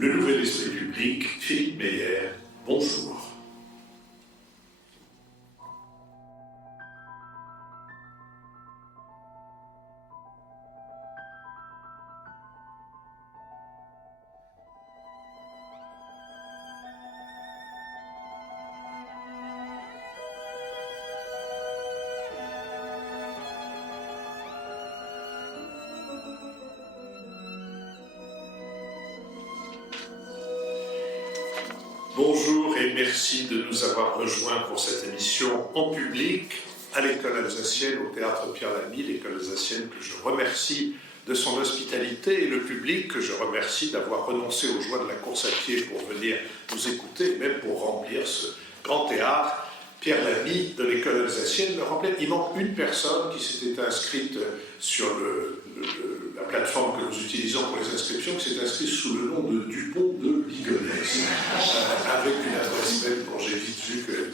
le nouvel esprit public, Philippe Meyer. Bonjour. Bonjour et merci de nous avoir rejoints pour cette émission en public à l'École alsacienne, au Théâtre Pierre Lamy, l'École alsacienne que je remercie de son hospitalité et le public que je remercie d'avoir renoncé aux joies de la course à pied pour venir nous écouter, même pour remplir ce grand théâtre. Pierre Lamy de l'École alsacienne le remplit. Il manque une personne qui s'était inscrite sur la plateforme que nous utilisons pour les inscriptions, qui s'est inscrite sous le nom de Dupont de Ligonnès, avec une adresse mail dont j'ai vite vu qu'elle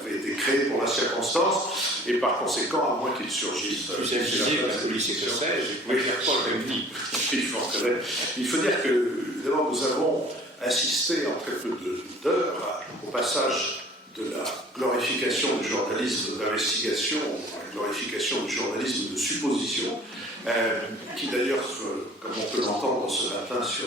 avait été créée pour la circonstance, et par conséquent, à moins qu'il surgisse... Vous avez dit la police écossaise, oui, il faut dire que, d'abord, nous avons assisté en très peu d'heures au passage de la glorification du journalisme d'investigation, la glorification du journalisme de supposition, qui d'ailleurs, comme on peut l'entendre ce matin sur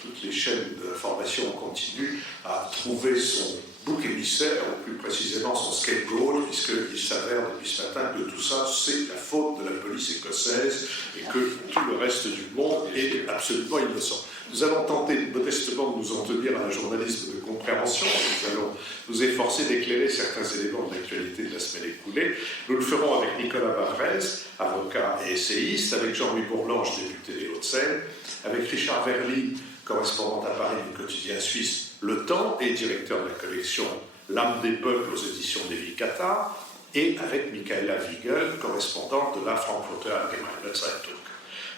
toutes les chaînes d'information en continu, a trouvé son bouc émissaire, ou plus précisément son scapegoat, puisqu'il s'avère depuis ce matin que tout ça, c'est la faute de la police écossaise et que tout le reste du monde est absolument innocent. Nous allons tenter modestement de nous en tenir à un journalisme de compréhension. Nous allons nous efforcer d'éclairer certains éléments de l'actualité de la semaine écoulée. Nous le ferons avec Nicolas Bavrez, avocat et essayiste, avec Jean-Louis Bourlange, député des Hauts-de-Seine, avec Richard Verly, correspondant à Paris du quotidien suisse Le Temps et directeur de la collection L'âme des peuples aux éditions Lévi Qatar, et avec Michaela Wiegel, correspondante de la Frankfurter Allgemeine Zeitung.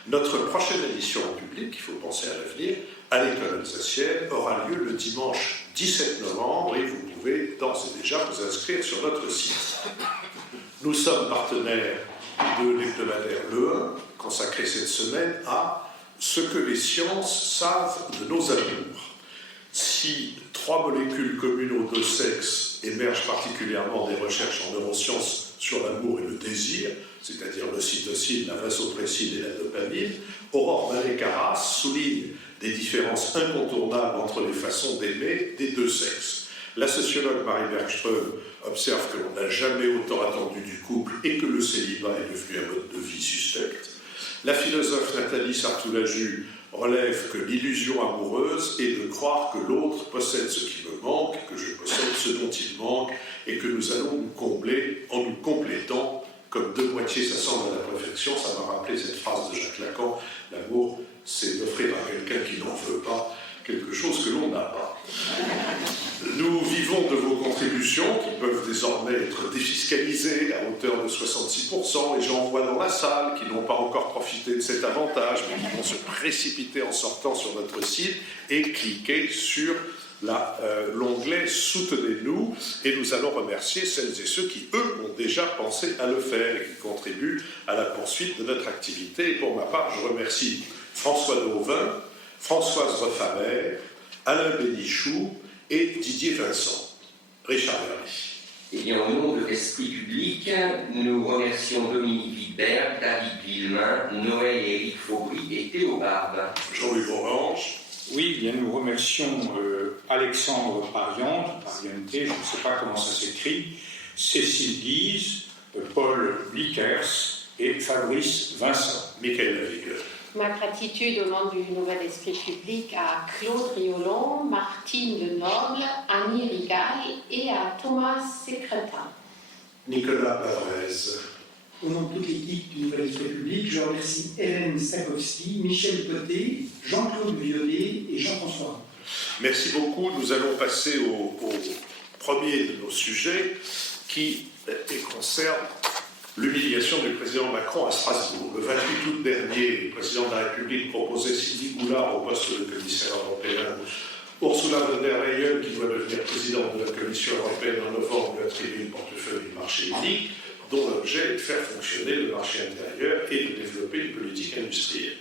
Notre prochaine édition en public, il faut penser à l'avenir, à l'École alsacienne, aura lieu le dimanche 17 novembre et vous pouvez d'ores et déjà vous inscrire sur notre site. Nous sommes partenaires de l'hebdomadaire Le 1, consacré cette semaine à ce que les sciences savent de nos amours. Si 3 molécules communes aux deux sexes émergent particulièrement des recherches en neurosciences sur l'amour et le désir, c'est-à-dire l'ocytocine, la vasopressine et la dopamine, Aurore Mallet-Carras souligne des différences incontournables entre les façons d'aimer des deux sexes. La sociologue Marie Bergström observe que l'on n'a jamais autant attendu du couple et que le célibat est devenu un mode de vie suspect. La philosophe Nathalie Sartoulaju relève que l'illusion amoureuse est de croire que l'autre possède ce qui me manque, que je possède ce dont il manque, et que nous allons nous combler en nous complétant. Comme deux moitiés s'assemblent à la perfection, ça m'a rappelé cette phrase de Jacques Lacan, l'amour, c'est d'offrir à quelqu'un qui n'en veut pas quelque chose que l'on n'a pas. Nous vivons de vos contributions qui peuvent désormais être défiscalisées à hauteur de 66%, et j'en vois dans la salle qui n'ont pas encore profité de cet avantage, mais qui vont se précipiter en sortant sur notre site et cliquer sur l'onglet « Soutenez-nous » et nous allons remercier celles et ceux qui, eux, ont déjà pensé à le faire et qui contribuent à la poursuite de notre activité. Et pour ma part, je remercie François Dauvin, Françoise Refamer, Alain Bénichou et Didier Vincent. Richard Verly. Eh bien, au nom de l'Esprit public, nous remercions Dominique Wittberg, David Villemain, Noël et Éric Faubry et Théo Barbe. Jean-Louis Bourlange. Oui, bien nous remercions Alexandre Pariente, je ne sais pas comment ça s'écrit, Cécile Guise, Paul Blickers et Fabrice Vincent. Michaela Wiegel. Ma gratitude au nom du Nouvel Esprit Public à Claude Riolon, Martine Lenoble, Annie Rigaille et à Thomas Secrétin. Nicolas Bavrez. Au nom de toute l'équipe du Nouvel Esprit Public, je remercie Hélène Stachowski, Michel Poté, Jean-Claude Violet et Jean-François. Merci beaucoup. Nous allons passer au premier de nos sujets qui concerne l'humiliation du président Macron à Strasbourg. Le 28 août dernier, le président de la République proposait Sylvie Goulard au poste de commissaire européen. Ursula von der Leyen, qui doit devenir présidente de la Commission européenne en novembre, lui attribue le portefeuille du marché unique, dont l'objet est de faire fonctionner le marché intérieur et de développer une politique industrielle.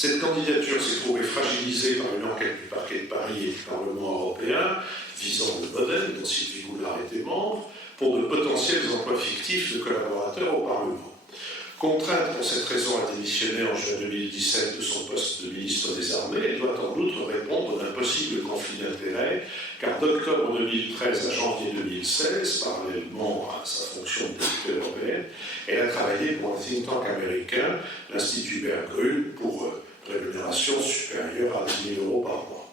Cette candidature s'est trouvée fragilisée par une enquête du parquet de Paris et du Parlement européen visant le modèle dont Sylvie Goulard était membre pour de potentiels emplois fictifs de collaborateurs au Parlement. Contrainte pour cette raison à démissionner en juin 2017 de son poste de ministre des Armées, elle doit en outre répondre d'un possible conflit d'intérêts, car d'octobre 2013 à janvier 2016, parallèlement à sa fonction de députée européenne, elle a travaillé pour un think tank américain, l'Institut Berggruen, pour rémunération supérieure à 10 000 € par mois.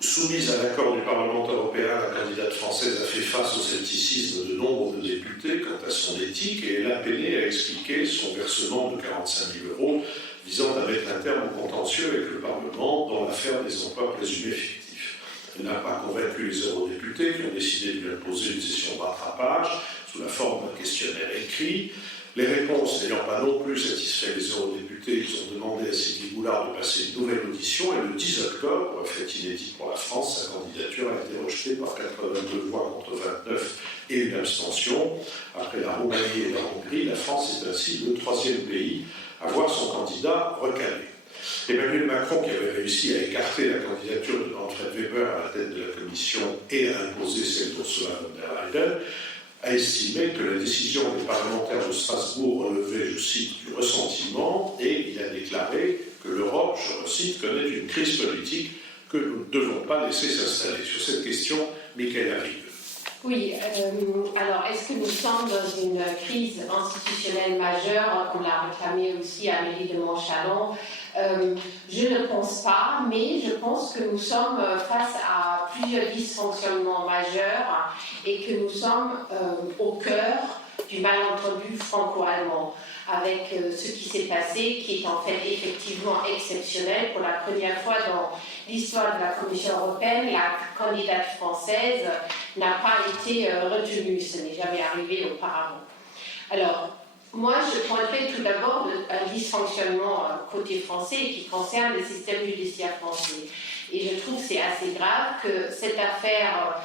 Soumise à l'accord du Parlement européen, la candidate française a fait face au scepticisme de nombre de députés quant à son éthique et elle a peiné à expliquer son versement de 45 000 € visant à mettre un terme au contentieux avec le Parlement dans l'affaire des emplois présumés fictifs. Elle n'a pas convaincu les eurodéputés qui ont décidé de lui imposer une session de rattrapage sous la forme d'un questionnaire écrit. Les réponses n'ayant pas non plus satisfait les eurodéputés, ils ont demandé à Sylvie Goulard de passer une nouvelle audition et le 10 octobre, fait inédit pour la France, sa candidature a été rejetée par 82 voix contre 29 et une abstention. Après la Roumanie et la Hongrie, la France est ainsi le 3e pays à voir son candidat recalé. Emmanuel Macron, qui avait réussi à écarter la candidature de Manfred Weber à la tête de la Commission et à imposer celle d'Ursula von der Leyen, a estimé que la décision des parlementaires de Strasbourg relevait, je cite, du ressentiment, et il a déclaré que l'Europe, je recite, connaît une crise politique que nous ne devons pas laisser s'installer. Sur cette question, Michael Arrigue. Oui, alors est-ce que nous sommes dans une crise institutionnelle majeure, comme l'a réclamé aussi Amélie de Montchalon? Je ne pense pas, mais je pense que nous sommes face à plusieurs dysfonctionnements majeurs et que nous sommes au cœur du malentendu franco-allemand, avec ce qui s'est passé, qui est en fait effectivement exceptionnel. Pour la première fois dans l'histoire de la Commission européenne, la candidate française n'a pas été retenue. Ce n'est jamais arrivé auparavant. Alors, moi, je pointerai tout d'abord un dysfonctionnement côté français qui concerne le système judiciaire français. Et je trouve que c'est assez grave que cette affaire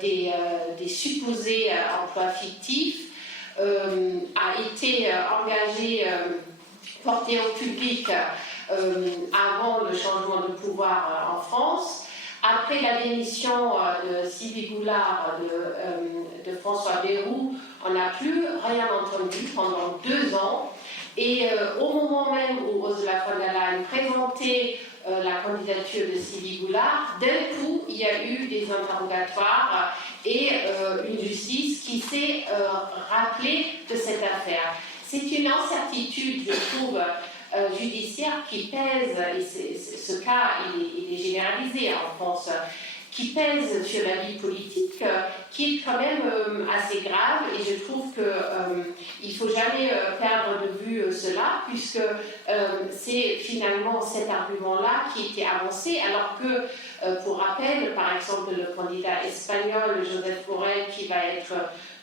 des supposés emplois fictifs a été engagée, portée au public avant le changement de pouvoir en France. Après la démission de Sylvie Goulard, de François Bayrou, on n'a plus rien entendu pendant 2 ans. Et au moment même où Ursula von der Leyen présentait la candidature de Sylvie Goulard, d'un coup, il y a eu des interrogatoires et une justice qui s'est rappelée de cette affaire. C'est une incertitude, je trouve, judiciaire qui pèse, et ce cas il est généralisé en France, qui pèse sur la vie politique, qui est quand même assez grave, et je trouve qu'il ne faut jamais perdre de vue cela, puisque c'est finalement cet argument-là qui était avancé, alors que, pour rappel, par exemple, le candidat espagnol Josep Borrell, qui va être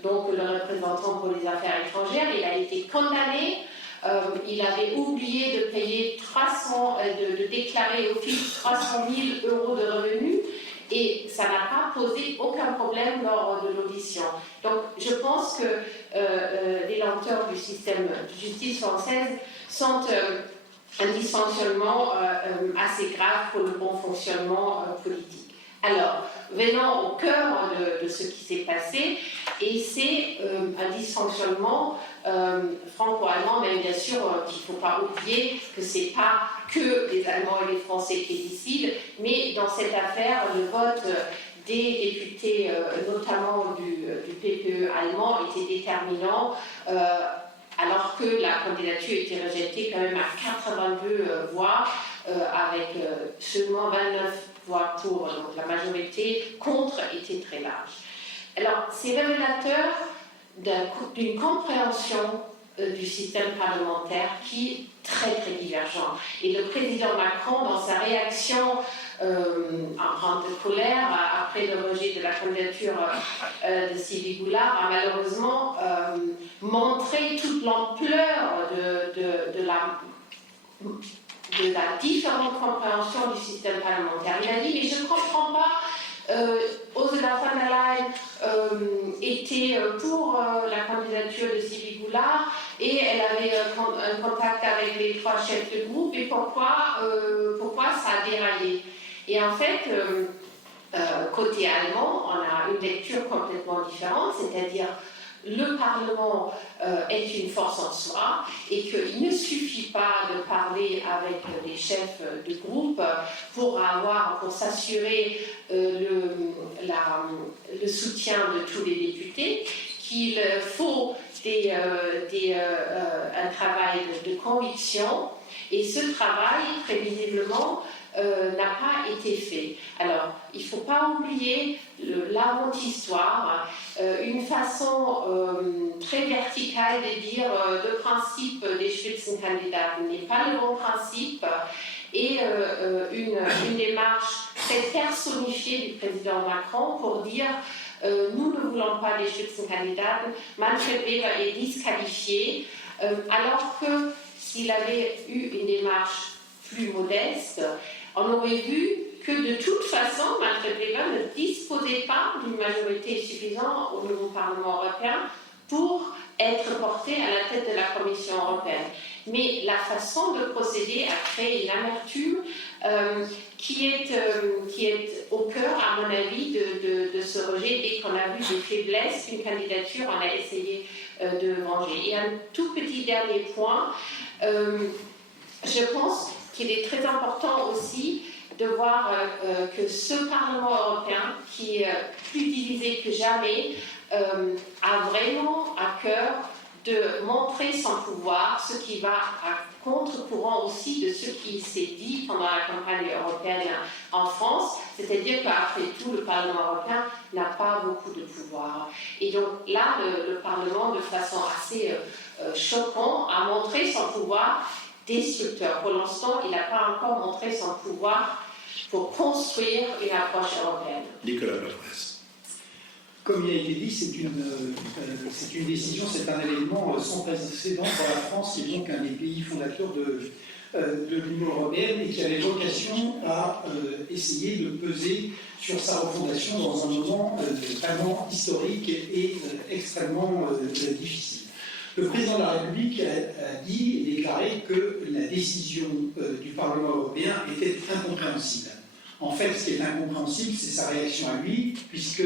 donc le représentant pour les affaires étrangères, il a été condamné. Il avait oublié de payer de déclarer au fisc 300 000 € de revenus et ça n'a pas posé aucun problème lors de l'audition. Donc je pense que les lenteurs du système de justice française sont un dysfonctionnement assez grave pour le bon fonctionnement politique. Alors, venons au cœur de ce qui s'est passé, et c'est un dysfonctionnement franco-allemand, mais bien sûr qu'il ne faut pas oublier que ce n'est pas que les Allemands et les Français qui décident, mais dans cette affaire, le vote des députés, notamment du PPE allemand, était déterminant, alors que la candidature était rejetée quand même à 82 voix, avec seulement 29 voix pour, donc la majorité contre était très large. Alors, c'est révélateur d'une compréhension du système parlementaire qui est très très divergent. Et le président Macron, dans sa réaction en grande colère après le rejet de la candidature de Sylvie Goulard, a malheureusement montré toute l'ampleur de la différente compréhension du système parlementaire. Il a dit, mais je ne comprends pas, Ursula von der Leyen était pour la candidature de Sylvie Goulard, et elle avait un contact avec les 3 chefs de groupe, et pourquoi ça a déraillé. Et en fait, côté allemand, on a une lecture complètement différente, c'est-à-dire le Parlement est une force en soi et qu'il ne suffit pas de parler avec les chefs de groupe pour s'assurer le soutien de tous les députés, qu'il faut un travail de conviction, et ce travail, prévisiblement, n'a pas été fait. Alors, il ne faut pas oublier l'avant-histoire, une façon très verticale de dire le principe des Spitzenkandidaten n'est pas le bon principe, et une démarche très personnifiée du président Macron pour dire nous ne voulons pas des Spitzenkandidaten, Manfred Weber est disqualifié, alors que s'il avait eu une démarche plus modeste, on aurait vu que de toute façon, Manfred Weber ne disposait pas d'une majorité suffisante au nouveau Parlement européen pour être porté à la tête de la Commission européenne. Mais la façon de procéder a créé une amertume qui est au cœur, à mon avis, de ce rejet. Dès qu'on a vu des faiblesses, une candidature, on a essayé de venger. Et un tout petit dernier point, je pense qu'il est très important aussi de voir que ce Parlement européen, qui est plus divisé que jamais, a vraiment à cœur de montrer son pouvoir, ce qui va à contre-courant aussi de ce qui s'est dit pendant la campagne européenne en France, c'est-à-dire qu'après tout, le Parlement européen n'a pas beaucoup de pouvoir. Et donc là, le Parlement, de façon assez choquante, a montré son pouvoir destructeur. Pour l'instant, il n'a pas encore montré son pouvoir pour construire une approche européenne. Nicolas Patrese. Comme il a été dit, c'est une décision, c'est un événement sans précédent pour la France, qui est donc un des pays fondateurs de l'Union européenne et qui avait vocation à essayer de peser sur sa refondation dans un moment vraiment historique et extrêmement difficile. Le président de la République a dit et déclaré que la décision du Parlement européen était incompréhensible. En fait, ce qui est incompréhensible, c'est sa réaction à lui, puisque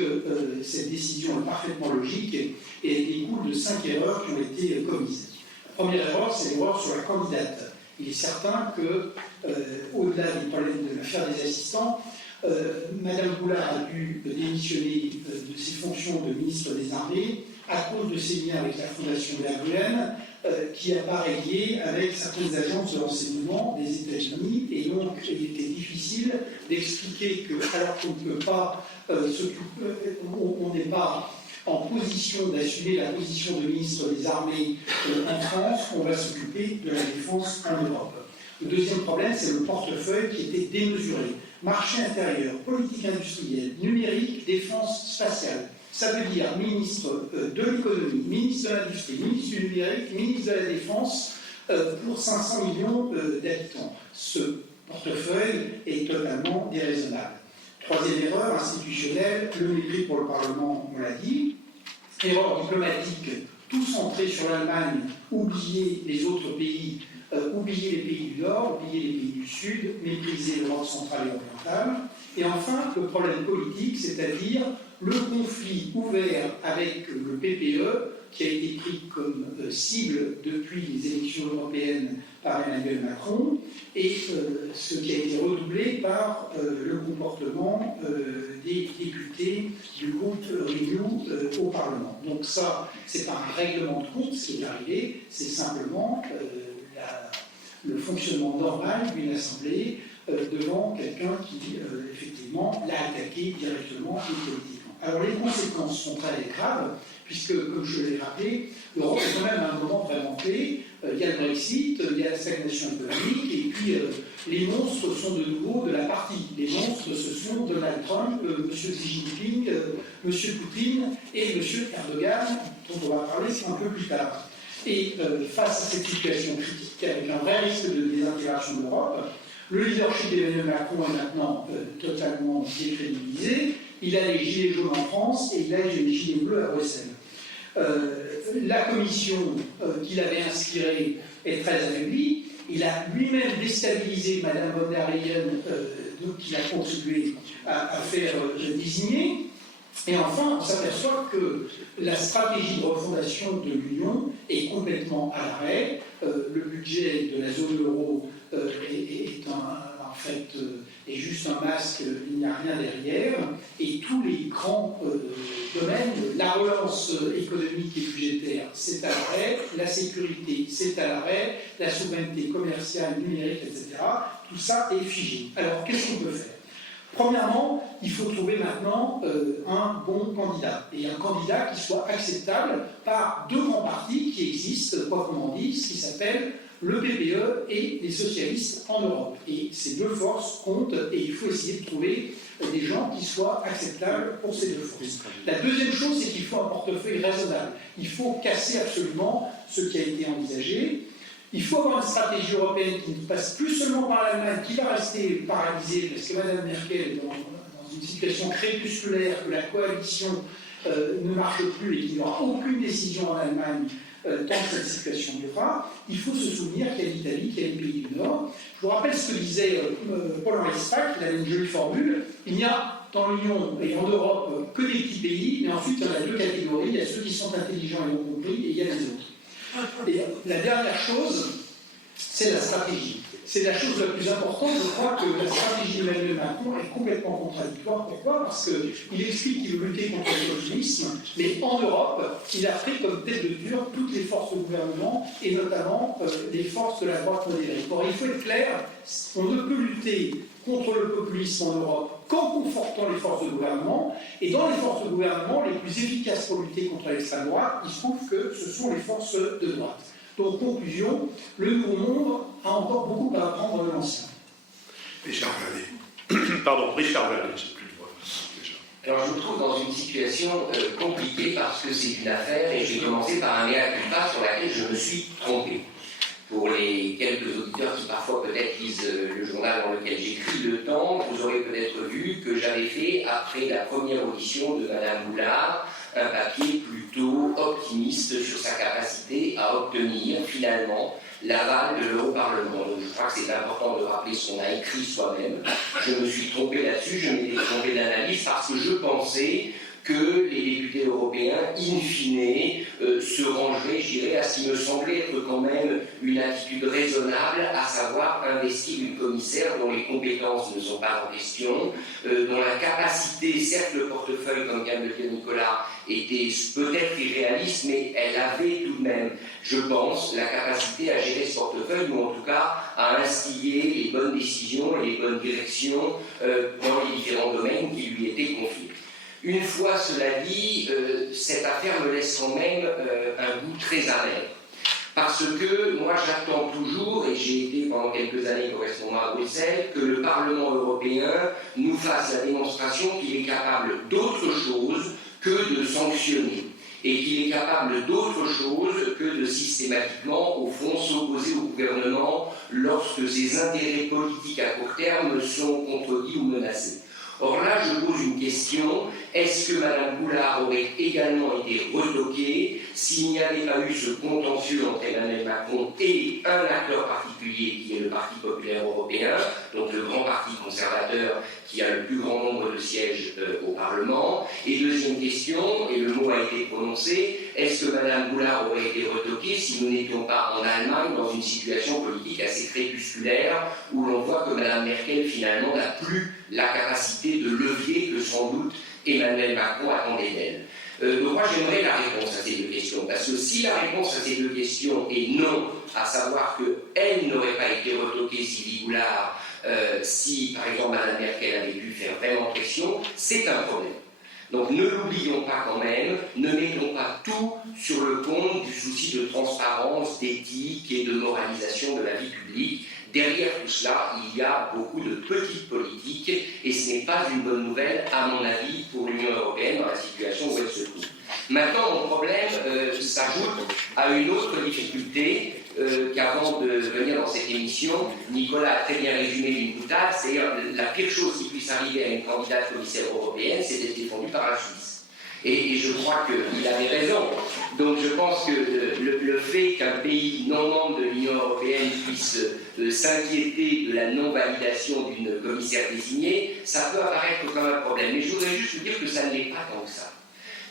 cette décision est parfaitement logique et elle découle de 5 erreurs qui ont été commises. La première erreur, c'est l'erreur sur la candidate. Il est certain que, au-delà du problème de l'affaire des assistants, Madame Goulard a dû démissionner de ses fonctions de ministre des Armées à cause de ses liens avec la Fondation Berguen, qui a pareillé avec certaines agences de renseignement des États-Unis, et donc il était difficile d'expliquer que, alors qu'on ne peut pas on n'est pas en position d'assumer la position de ministre des Armées en France, on va s'occuper de la défense en Europe. Le deuxième problème, c'est le portefeuille qui était démesuré. Marché intérieur, politique industrielle, numérique, défense spatiale. Ça veut dire ministre de l'économie, ministre de l'industrie, ministre du numérique, ministre de la défense pour 500 millions d'habitants. Ce portefeuille est totalement déraisonnable. Troisième erreur institutionnelle, le mépris pour le Parlement, on l'a dit. Erreur diplomatique, tout centré sur l'Allemagne, oublier les autres pays, oublier les pays du Nord, oublier les pays du Sud, mépriser l'Europe centrale et orientale. Et enfin, le problème politique, c'est-à-dire le conflit ouvert avec le PPE, qui a été pris comme cible depuis les élections européennes par Emmanuel Macron, et ce qui a été redoublé par le comportement des députés du groupe Renew au Parlement. Donc ça, c'est pas un règlement de compte, ce qui est arrivé, c'est simplement le fonctionnement normal d'une assemblée devant quelqu'un qui, effectivement, l'a attaqué directement et politiquement. Alors les conséquences sont très graves, puisque, comme je l'ai rappelé, l'Europe est quand même à un moment vraiment clé. Il y a le Brexit, il y a la stagnation économique, et puis les monstres sont de nouveau de la partie. Les monstres, ce sont Donald Trump, M. Xi Jinping, M. Poutine et M. Erdogan, dont on va parler un peu plus tard. Et face à cette situation critique, avec un vrai risque de désintégration de l'Europe, le leadership d'Emmanuel Macron est maintenant totalement décrédibilisé. Il a les gilets jaunes en France et il a les gilets bleus à Bruxelles. la commission qu'il avait inspirée est très affaiblie. Il a lui-même déstabilisé Mme von der Leyen, qu'il a contribué à faire désigner. Et enfin, on s'aperçoit que la stratégie de refondation de l'Union est complètement à l'arrêt. Le budget de la zone euro est juste un masque, il n'y a rien derrière. Et tous les grands domaines, la relance économique et budgétaire, c'est à l'arrêt, la sécurité, c'est à l'arrêt, la souveraineté commerciale, numérique, etc. Tout ça est figé. Alors, qu'est-ce qu'on peut faire ? Premièrement, il faut trouver maintenant un bon candidat, et un candidat qui soit acceptable par deux grands partis qui existent, quoi qu'on en dise, qui s'appellent le PPE et les socialistes en Europe. Et ces deux forces comptent, et il faut essayer de trouver des gens qui soient acceptables pour ces deux forces. La deuxième chose, c'est qu'il faut un portefeuille raisonnable. Il faut casser absolument ce qui a été envisagé. Il faut avoir une stratégie européenne qui ne passe plus seulement par l'Allemagne, qui va rester paralysée, parce que Mme Merkel est dans une situation crépusculaire, que la coalition ne marche plus et qu'il n'y aura aucune décision en Allemagne tant que cette situation durera. Il faut se souvenir qu'il y a l'Italie, qu'il y a les pays du Nord. Je vous rappelle ce que disait Paul-Henri Spaak, il avait une jolie formule. Il n'y a dans l'Union et en Europe que des petits pays, mais ensuite il y en a deux catégories. Il y a ceux qui sont intelligents et ont compris, et il y a les autres. Et la dernière chose, c'est la stratégie. C'est la chose la plus importante. Je crois que la stratégie d'Emmanuel Macron est complètement contradictoire. Pourquoi ? Parce qu'il explique qu'il veut lutter contre le populisme, mais en Europe, il a pris comme tête de dur toutes les forces de gouvernement, et notamment les forces de la droite modérée. Or, il faut être clair, on ne peut lutter contre le populisme en Europe qu'en confortant les forces de gouvernement. Et dans les forces de gouvernement, les plus efficaces pour lutter contre l'extrême droite, il se trouve que ce sont les forces de droite. Donc, conclusion, le nouveau monde a encore beaucoup à apprendre de l'ancien. Richard Vernet. Pardon, Richard Vernet, j'ai plus de voix. Alors, je me trouve dans une situation compliquée parce que c'est une affaire, et je vais commencer par un mea culpa sur laquelle je me suis trompé. Pour les quelques auditeurs qui parfois peut-être lisent le journal dans lequel j'écris, Le Temps, vous aurez peut-être vu que j'avais fait, après la première audition de Mme Goulard, un papier plutôt optimiste sur sa capacité à obtenir finalement l'aval de l'Europarlement. Donc je crois que c'est important de rappeler ce qu'on a écrit soi-même. Je me suis trompé là-dessus, je m'étais trompé d'analyse parce que je pensais que les députés européens, in fine, se rangeraient, je dirais, à ce qui me semblait être quand même une attitude raisonnable, à savoir investir une commissaire dont les compétences ne sont pas en question, dont la capacité, certes le portefeuille, comme vient de le dire Nicolas, était peut-être irréaliste, mais elle avait tout de même, je pense, la capacité à gérer ce portefeuille, ou en tout cas à instiller les bonnes décisions et les bonnes directions dans les différents domaines qui lui étaient confiés. Une fois cela dit, cette affaire me laisse quand même un goût très amer. Parce que moi j'attends toujours, et j'ai été pendant quelques années correspondant à Bruxelles, que le Parlement européen nous fasse la démonstration qu'il est capable d'autre chose que de sanctionner. Et qu'il est capable d'autre chose que de systématiquement, au fond, s'opposer au gouvernement lorsque ses intérêts politiques à court terme sont contredits ou menacés. Or là, je pose une question, est-ce que Mme Goulard aurait également été retoquée s'il n'y avait pas eu ce contentieux entre Emmanuel Macron et un acteur particulier qui est le Parti populaire européen, donc le grand parti conservateur qui a le plus grand nombre de sièges au Parlement? Et deuxième question, et le mot a été prononcé, est-ce que Mme Goulard aurait été retoquée si nous n'étions pas en Allemagne dans une situation politique assez crépusculaire où l'on voit que Mme Merkel finalement n'a plus la capacité de levier que sans doute Emmanuel Macron attendait d'elle. Donc moi j'aimerais la réponse à ces deux questions, parce que si la réponse à ces deux questions est non, à savoir qu'elle n'aurait pas été retoquée Sylvie Goulard, si par exemple Mme Merkel avait pu faire vraiment pression, c'est un problème. Donc ne l'oublions pas quand même, ne mettons pas tout sur le compte du souci de transparence, d'éthique et de moralisation de la vie publique. Derrière tout cela, il y a beaucoup de petites politiques et ce n'est pas une bonne nouvelle, à mon avis, pour l'Union européenne dans la situation où elle se trouve. Maintenant, mon problème s'ajoute à une autre difficulté qu'avant de venir dans cette émission, Nicolas a très bien résumé d'une boutade, c'est-à-dire la pire chose qui puisse arriver à une candidate commissaire européenne, c'est d'être défendue par la Suisse. Et je crois qu'il avait raison. Donc je pense que le fait qu'un pays non membre de l'Union européenne puisse s'inquiéter de la non-validation d'une commissaire désignée, ça peut apparaître comme un problème. Mais je voudrais juste vous dire que ça ne l'est pas tant que ça.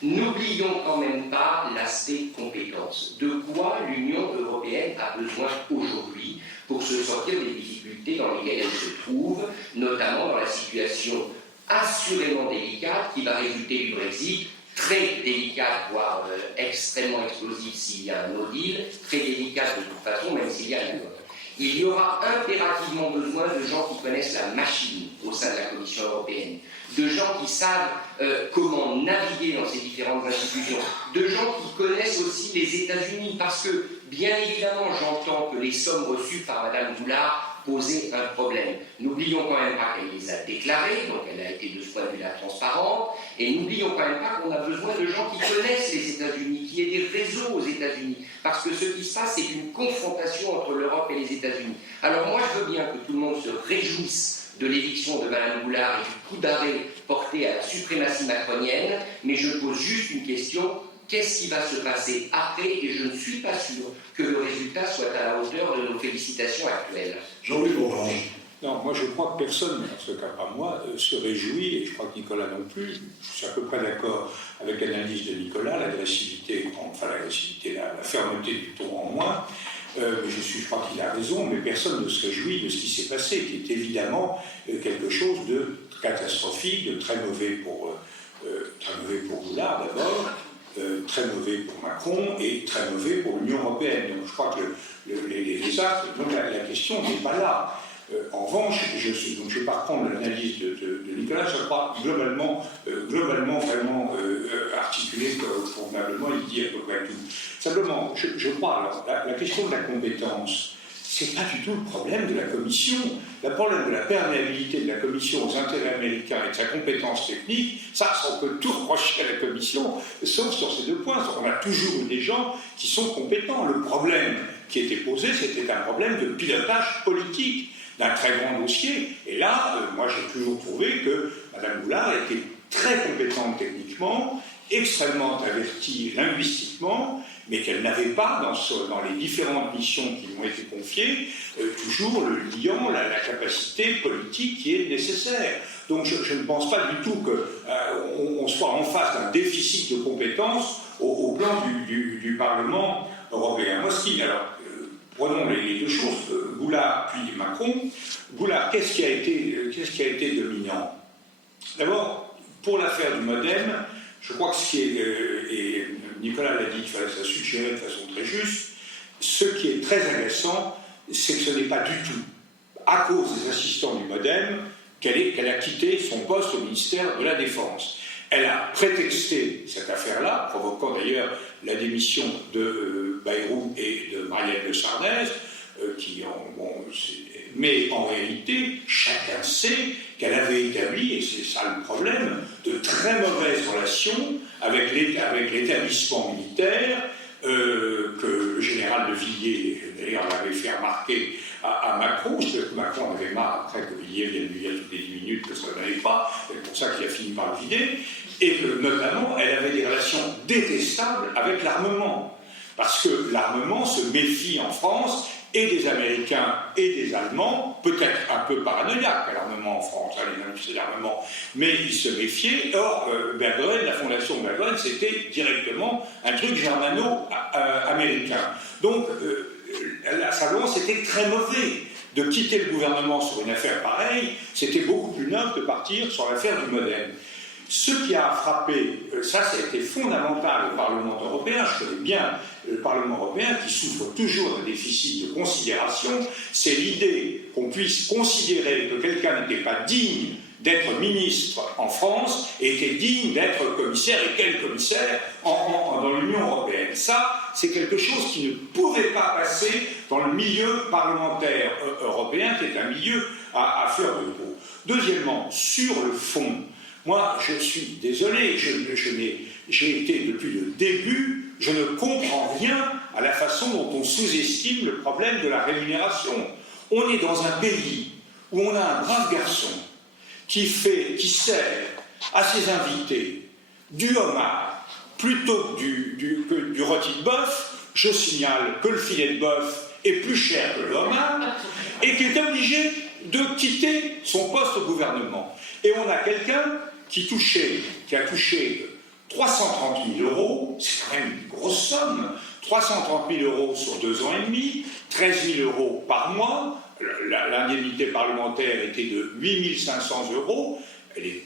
N'oublions quand même pas l'aspect compétence. De quoi l'Union européenne a besoin aujourd'hui pour se sortir des difficultés dans lesquelles elle se trouve, notamment dans la situation assurément délicate qui va résulter du Brexit, très délicate, voire extrêmement explosive s'il y a un no deal, très délicate de toute façon, même s'il y a un accord. Il y aura impérativement besoin de gens qui connaissent la machine au sein de la Commission européenne, de gens qui savent comment naviguer dans ces différentes institutions, de gens qui connaissent aussi les États-Unis, parce que, bien évidemment, j'entends que les sommes reçues par Mme Goulard poser un problème. N'oublions quand même pas qu'elle les a déclarées, donc elle a été de ce point de vue-là transparente, et n'oublions quand même pas qu'on a besoin de gens qui connaissent les États-Unis, qui aient des réseaux aux États-Unis, parce que ce qui se passe, c'est une confrontation entre l'Europe et les États-Unis. Alors moi, je veux bien que tout le monde se réjouisse de l'éviction de Mme Goulard et du coup d'arrêt porté à la suprématie macronienne, mais je pose juste une question. Qu'est-ce qui va se passer après? Et je ne suis pas sûr que le résultat soit à la hauteur de nos félicitations actuelles. Jean-Louis Bourlange. Non, moi je crois que personne, en ce cas pas moi, se réjouit, et je crois que Nicolas non plus, je suis à peu près d'accord avec l'analyse de Nicolas, l'agressivité, la fermeté du ton en moins, je crois qu'il a raison, mais personne ne se réjouit de ce qui s'est passé, qui est évidemment quelque chose de catastrophique, de très mauvais pour Goulard d'abord, très mauvais pour Macron et très mauvais pour l'Union européenne. Donc je crois que les actes, donc la question n'est pas là. En revanche, je ne vais pas reprendre l'analyse de Nicolas, je crois globalement vraiment articulé convenablement, il dit à peu près tout. Simplement, je crois, alors, la question de la compétence, c'est pas du tout le problème de la Commission. Le problème de la perméabilité de la Commission aux intérêts américains et de sa compétence technique, ça, on peut tout reprocher à la Commission, sauf sur ces deux points. On a toujours eu des gens qui sont compétents. Le problème qui était posé, c'était un problème de pilotage politique d'un très grand dossier. Et là, moi, j'ai toujours trouvé que Mme Goulard était très compétente techniquement, extrêmement avertie linguistiquement, mais qu'elle n'avait pas, dans les différentes missions qui lui ont été confiées, toujours le liant, la capacité politique qui est nécessaire. Donc je ne pense pas du tout qu'on soit en face d'un déficit de compétences au plan du Parlement européen. Moi, prenons les deux choses, Goulard puis Macron. Goulard, qu'est-ce qui a été dominant? D'abord, pour l'affaire du Modem, je crois que ce qui est, et Nicolas l'a dit, il fallait ça suggérer de façon très juste, ce qui est très agaçant, c'est que ce n'est pas du tout à cause des assistants du Modem qu'elle a quitté son poste au ministère de la Défense. Elle a prétexté cette affaire-là, provoquant d'ailleurs la démission de Bayrou et de Marielle de Sarnez, mais en réalité, chacun sait qu'elle avait établi, et c'est ça le problème, de très mauvaises relations avec l'établissement militaire, que le général de Villiers, d'ailleurs, l'avait fait remarquer à Macron. Je pense que Macron en avait marre après que Villiers vienne lui dire toutes les 10 minutes que ça n'allait pas, c'est pour ça qu'il a fini par le vider, et que notamment, elle avait des relations détestables avec l'armement, parce que l'armement se méfie en France et des Américains et des Allemands, peut-être un peu paranoïaque à l'armement en France, les industries d'armement, mais ils se méfiaient. Or, Berggruen, la fondation Berggruen, c'était directement un truc germano-américain. Donc, simplement, c'était très mauvais de quitter le gouvernement sur une affaire pareille. C'était beaucoup plus noble de partir sur l'affaire du Modem. Ce qui a frappé, ça a été fondamental au Parlement européen, je connais bien le Parlement européen qui souffre toujours d'un déficit de considération, c'est l'idée qu'on puisse considérer que quelqu'un n'était pas digne d'être ministre en France et était digne d'être commissaire, et quel commissaire, dans l'Union européenne. Ça, c'est quelque chose qui ne pouvait pas passer dans le milieu parlementaire européen, qui est un milieu à fleur de peau. Deuxièmement, sur le fond, moi, je suis désolé, j'ai été depuis le début, je ne comprends rien à la façon dont on sous-estime le problème de la rémunération. On est dans un pays où on a un brave garçon qui sert à ses invités du homard plutôt que du rôti de bœuf, je signale que le filet de bœuf est plus cher que le homard et qu'il est obligé de quitter son poste au gouvernement. Et on a quelqu'un qui a touché 330 000 euros, c'est quand même une grosse somme, 330 000 euros sur 2 ans et demi, 13 000 euros par mois, l'indemnité parlementaire était de 8 500 euros, elle est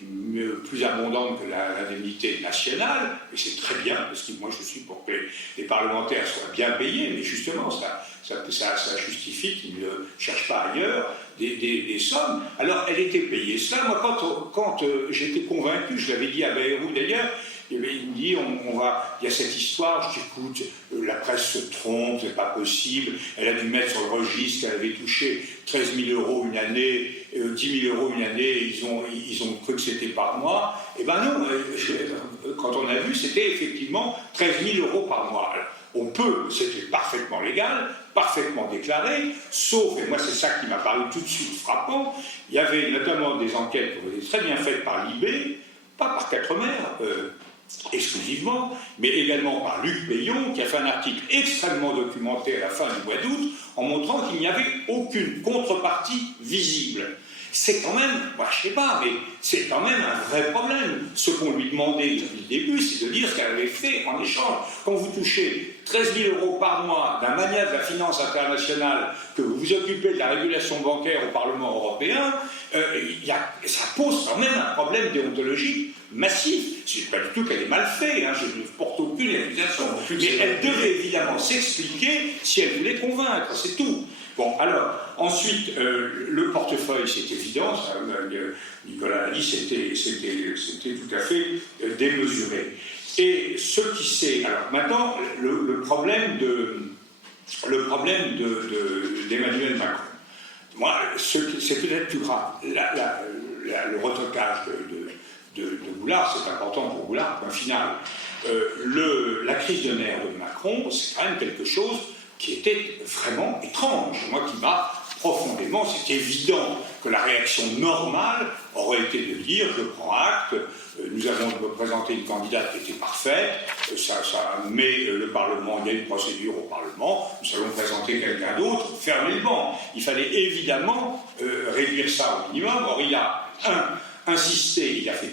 plus abondante que l'indemnité nationale, et c'est très bien, parce que moi je suis pour que les parlementaires soient bien payés, mais justement ça justifie qu'ils ne cherchent pas ailleurs des sommes. Alors elle était payée cela. Moi quand j'étais convaincu, je l'avais dit à Bayrou d'ailleurs, il me dit, il y a cette histoire, je dis, écoute, la presse se trompe, c'est pas possible, elle a dû mettre sur le registre qu'elle avait touché 13 000 euros une année, 10 000 euros une année, ils ont cru que c'était par mois. Eh ben non, quand on a vu, c'était effectivement 13 000 euros par mois. Alors, c'était parfaitement légal, parfaitement déclaré, sauf, et moi c'est ça qui m'a paru tout de suite frappant, il y avait notamment des enquêtes qui ont été très bien faites par l'IB, pas par Quatremer exclusivement, mais également par Luc Payon, qui a fait un article extrêmement documenté à la fin du mois d'août, en montrant qu'il n'y avait aucune contrepartie visible. C'est quand même, je sais pas, mais c'est quand même un vrai problème. Ce qu'on lui demandait depuis le début, c'est de dire ce qu'elle avait fait en échange. Quand vous touchez 13 000 euros par mois d'un magnat de la finance internationale, que vous vous occupez de la régulation bancaire au Parlement européen, ça pose quand même un problème déontologique massif. Je ne dis pas du tout qu'elle est mal faite, je ne porte aucune accusation, mais elle devait évidemment s'expliquer si elle voulait convaincre, c'est tout. Bon, alors, ensuite, le portefeuille, c'est évident, ça, Nicolas a dit, c'était tout à fait démesuré. Et ce qui s'est... Alors, maintenant, le problème d'Emmanuel Macron. Moi, c'est peut-être plus grave. Le retocage de Boulard, c'est important pour Boulard, point final. La crise de nerfs de Macron, c'est quand même quelque chose qui était vraiment étrange. Moi qui m'a profondément, c'est évident que la réaction normale aurait été de dire, je prends acte, nous avons présenté une candidate qui était parfaite, mais le Parlement, il y a une procédure au Parlement, nous allons présenter quelqu'un d'autre, fermer le banc. Il fallait évidemment réduire ça au minimum. Or, il a insisté, il a fait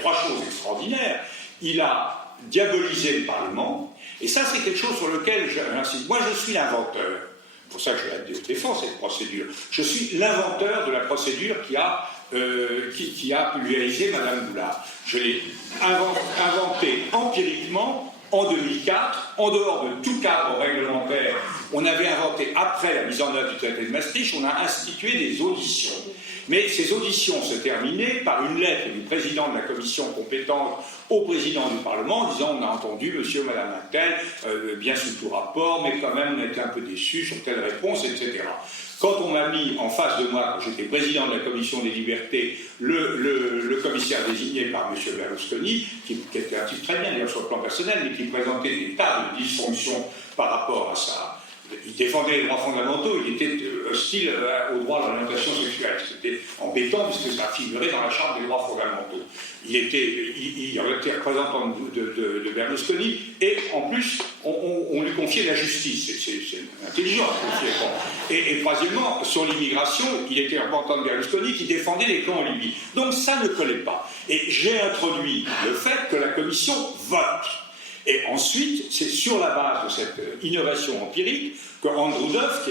trois choses extraordinaires. Il a diabolisé le Parlement, et ça c'est quelque chose sur lequel j'insiste. Moi je suis l'inventeur, pour ça que je défends cette procédure, je suis l'inventeur de la procédure qui a pulvérisé Mme Boulard. Je l'ai inventée empiriquement en 2004, en dehors de tout cadre réglementaire. On avait inventé, après la mise en œuvre du traité de Maastricht, on a institué des auditions. Mais ces auditions se terminaient par une lettre du président de la commission compétente au président du Parlement, en disant on a entendu monsieur ou madame Attel, bien sous tout rapport, mais quand même on était un peu déçus sur telle réponse, etc. Quand on m'a mis en face de moi, quand j'étais président de la commission des libertés, le commissaire désigné par M. Berlusconi, qui était un type très bien d'ailleurs sur le plan personnel, mais qui présentait des tas de dysfonctions par rapport à ça. Il défendait les droits fondamentaux, il était hostile au droit à l'orientation sexuelle. C'était embêtant puisque ça figurait dans la Charte des droits fondamentaux. Il était représentant de Berlusconi et en plus on lui confiait la justice. C'est intelligent. Et troisièmement, sur l'immigration, il était représentant de Berlusconi qui défendait les camps en Libye. Donc ça ne collait pas. Et j'ai introduit le fait que la commission vote. Et ensuite, c'est sur la base de cette innovation empirique que Andrew Duff,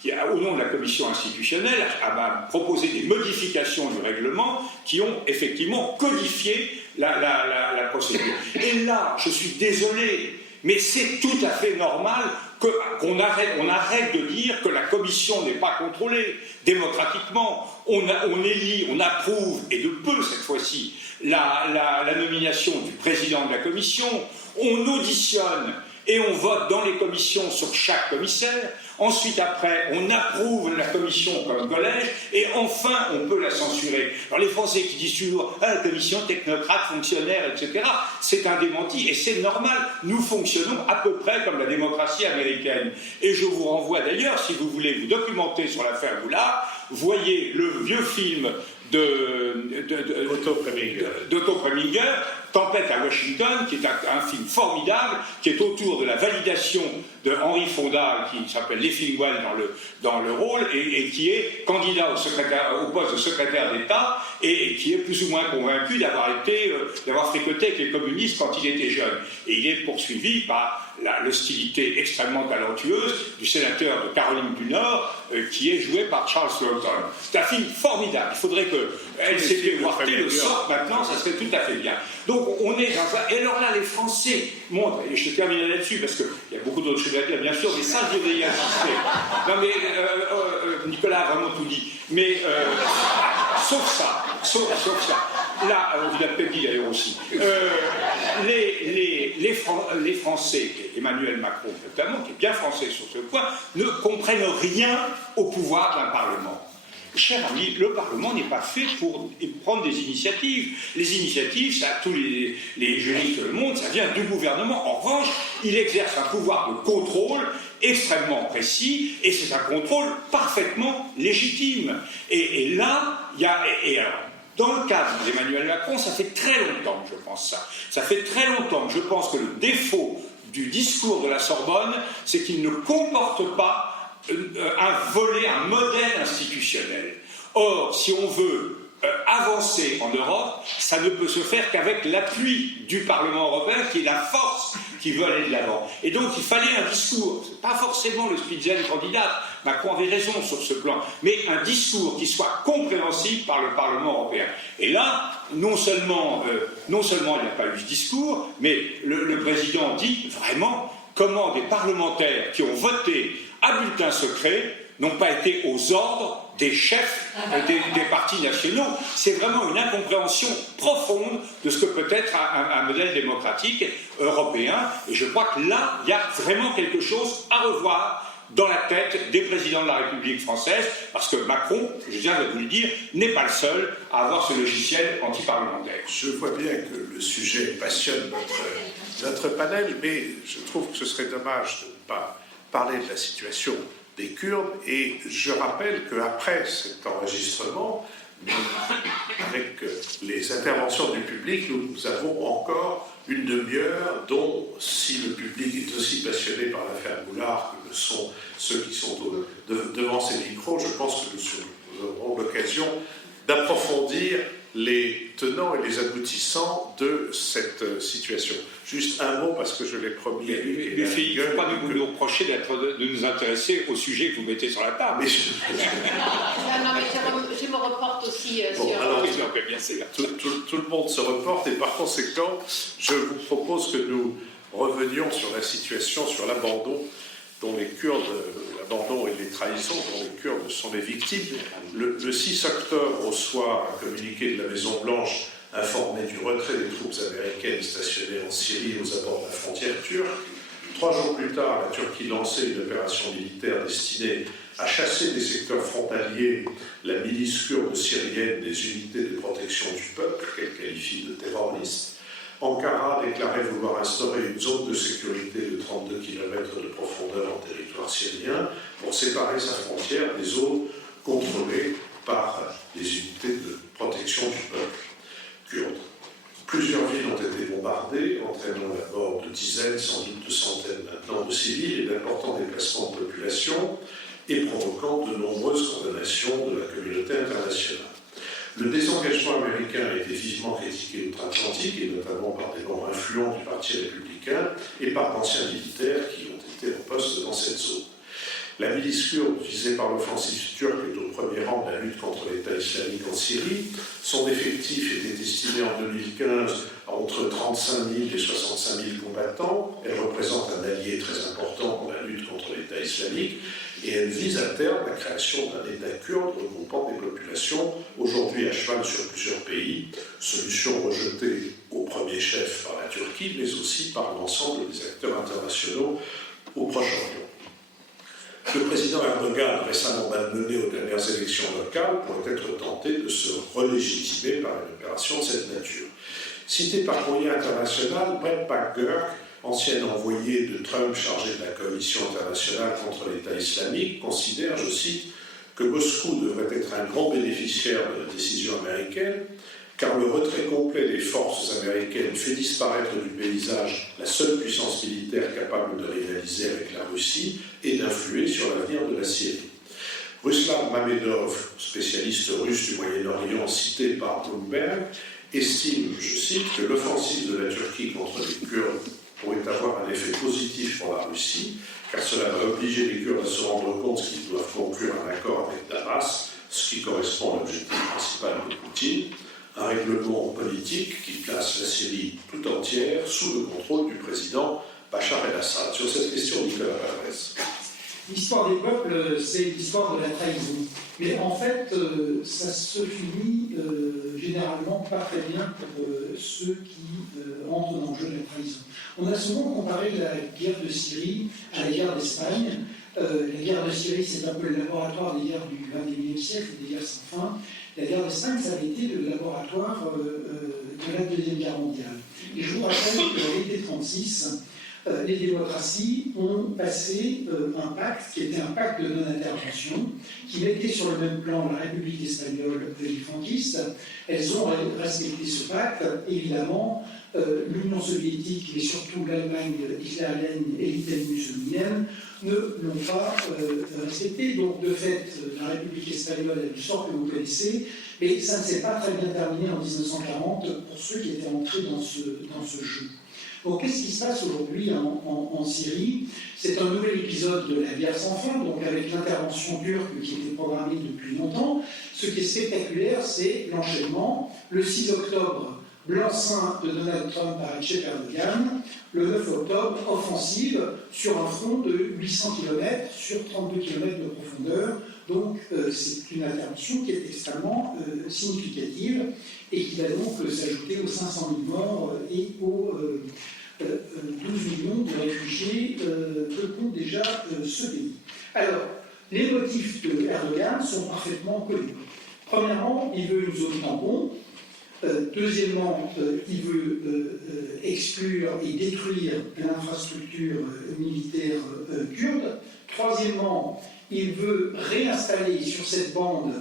qui a, au nom de la commission institutionnelle, a proposé des modifications du règlement qui ont effectivement codifié la procédure. Et là, je suis désolé, mais c'est tout à fait normal qu'on arrête de dire que la commission n'est pas contrôlée démocratiquement. On élit, on approuve, et de peu cette fois-ci, la nomination du président de la commission, on auditionne et on vote dans les commissions sur chaque commissaire, ensuite après on approuve la commission comme collège et enfin on peut la censurer. Alors les Français qui disent toujours la commission technocrate, fonctionnaire, etc., c'est un démenti et c'est normal, nous fonctionnons à peu près comme la démocratie américaine. Et je vous renvoie d'ailleurs, si vous voulez vous documenter sur l'affaire Boulard, voyez le vieux film d'Otto Preminger, Tempête à Washington, qui est un film formidable, qui est autour de la validation de Henry Fonda, qui s'appelle Leffingwell dans le rôle, et qui est candidat au poste de secrétaire d'État, et qui est plus ou moins convaincu d'avoir fricoté avec les communistes quand il était jeune. Et il est poursuivi par l'hostilité extrêmement talentueuse du sénateur de Caroline du Nord, qui est joué par Charles Lawton. C'est un film formidable. Il faudrait que LCP Huarte le sorte maintenant, ça serait tout à fait bien. Donc on est dans ça. Et alors là, les Français montrent, et je termine là-dessus, parce qu'il y a beaucoup d'autres choses à dire, bien sûr, mais ça, je devrais y insister. Non mais, Nicolas a vraiment tout dit. Mais, sauf ça. Là, on l'a peut-être dit d'ailleurs aussi. Les Français, Emmanuel Macron notamment, qui est bien français sur ce point, ne comprennent rien au pouvoir d'un Parlement. Cher ami, le Parlement n'est pas fait pour prendre des initiatives. Les initiatives, ça, tous les juristes le monde, ça vient du gouvernement. En revanche, il exerce un pouvoir de contrôle extrêmement précis, et c'est un contrôle parfaitement légitime. Et là, il y a... alors, dans le cadre d'Emmanuel Macron, ça fait très longtemps que je pense ça. Ça fait très longtemps que je pense que le défaut du discours de la Sorbonne, c'est qu'il ne comporte pas un modèle institutionnel. Or, si on veut avancer en Europe, ça ne peut se faire qu'avec l'appui du Parlement européen, qui est la force qui veut aller de l'avant. Et donc, il fallait un discours, pas forcément le Spitzenkandidat, Macron avait raison sur ce plan, mais un discours qui soit compréhensible par le Parlement européen. Et là, non seulement il n'y a pas eu ce discours, mais le président dit vraiment comment des parlementaires qui ont voté à bulletin secret n'ont pas été aux ordres des chefs des partis nationaux. C'est vraiment une incompréhension profonde de ce que peut être un modèle démocratique européen. Et je crois que là, il y a vraiment quelque chose à revoir dans la tête des présidents de la République française, parce que Macron, je viens de vous le dire, n'est pas le seul à avoir ce logiciel anti-parlementaire. Je vois bien que le sujet passionne notre panel, mais je trouve que ce serait dommage de ne pas parler de la situation des Kurdes, et je rappelle qu'après cet enregistrement, avec les interventions du public, nous avons encore une demi-heure dont, si le public est aussi passionné par l'affaire Boulard que le sont ceux qui sont devant ces micros, je pense que nous aurons l'occasion d'approfondir les tenants et les aboutissants de cette situation. Juste un mot, parce que je l'ai promis à lui. Il ne faut pas nous reprocher de nous intéresser au sujet que vous mettez sur la table. Non, mais je me reporte aussi sur... Alors, tout le monde se reporte, et par conséquent, je vous propose que nous revenions sur la situation, sur l'abandon dont les Kurdes, l'abandon et les trahisons dont les Kurdes sont les victimes. Le 6 octobre, au soir, un communiqué de la Maison-Blanche informait du retrait des troupes américaines stationnées en Syrie aux abords de la frontière turque. 3 jours plus tard, la Turquie lançait une opération militaire destinée à chasser des secteurs frontaliers la milice kurde syrienne des unités de protection du peuple, qu'elle qualifie de terroristes. Ankara déclarait vouloir instaurer une zone de sécurité de 32 km de profondeur en territoire syrien pour séparer sa frontière des zones contrôlées par les unités de protection du peuple kurde. Plusieurs villes ont été bombardées, entraînant la mort de dizaines, sans doute de centaines maintenant de civils et d'importants déplacements de population, et provoquant de nombreuses condamnations de la communauté internationale. Le désengagement américain a été vivement critiqué outre-Atlantique, et notamment par des membres influents du Parti républicain et par d'anciens militaires qui ont été en poste dans cette zone. La milice kurde visée par l'offensive turque est au premier rang de la lutte contre l'État islamique en Syrie. Son effectif était estimé en 2015 à entre 35 000 et 65 000 combattants. Elle représente un allié très important dans la lutte contre l'État islamique, et elle vise à terme la création d'un État kurde regroupant des populations aujourd'hui à cheval sur plusieurs pays, solution rejetée au premier chef par la Turquie, mais aussi par l'ensemble des acteurs internationaux au Proche-Orient. Le président Erdogan, récemment malmené aux dernières élections locales, pourrait être tenté de se relégitimer par une opération de cette nature. Cité par courrier international, Brett McGurk, ancien envoyé de Trump chargé de la coalition internationale contre l'État islamique, considère, je cite, que Moscou devrait être un grand bénéficiaire de la décision américaine, car le retrait complet des forces américaines fait disparaître du paysage la seule puissance militaire capable de rivaliser avec la Russie et d'influer sur l'avenir de la Syrie. Ruslan Mamedov, spécialiste russe du Moyen-Orient cité par Bloomberg, estime, je cite, que l'offensive de la Turquie contre les Kurdes pourrait avoir un effet positif pour la Russie, car cela va obliger les Kurdes à se rendre compte qu'ils doivent conclure un accord avec Damas, ce qui correspond à l'objectif principal de Poutine, un règlement politique qui place la Syrie tout entière sous le contrôle du président Bachar el-Assad. Sur cette question, Nicolas Palabrès. L'histoire des peuples, c'est l'histoire de la trahison. Mais en fait, ça se finit généralement pas très bien pour ceux qui entrent dans le jeu de la trahison. On a souvent comparé la guerre de Syrie à la guerre d'Espagne. La guerre de Syrie, c'est un peu le laboratoire des guerres du XXIe siècle, des guerres sans fin. La guerre d'Espagne, ça a été le laboratoire de la Deuxième Guerre mondiale. Et je vous rappelle qu'en l'été 1936, les démocraties ont passé un pacte qui était un pacte de non-intervention, qui mettait sur le même plan la République espagnole et les franquistes. Elles ont respecté ce pacte. Évidemment, l'Union soviétique, et surtout l'Allemagne hitlérienne et l'Italie mussolinienne, ne l'ont pas respecté. Donc, de fait, la République espagnole a du sort que vous connaissez, mais ça ne s'est pas très bien terminé en 1940 pour ceux qui étaient entrés dans ce jeu. Donc, qu'est-ce qui se passe aujourd'hui en Syrie? C'est un nouvel épisode de la guerre sans fin, donc avec l'intervention turque qui était programmée depuis longtemps. Ce qui est spectaculaire, c'est l'enchaînement. Le 6 octobre, blanc-seing de Donald Trump par Recep Erdogan. Le 9 octobre, offensive sur un front de 800 km sur 32 km de profondeur. Donc, c'est une intervention qui est extrêmement significative et qui va donc s'ajouter aux 500 000 morts et aux 12 millions de réfugiés que compte déjà ce pays. Alors, les motifs de Erdogan sont parfaitement connus. Premièrement, il veut une zone tampon. Deuxièmement, il veut exclure et détruire l'infrastructure militaire kurde. Troisièmement, il veut réinstaller sur cette bande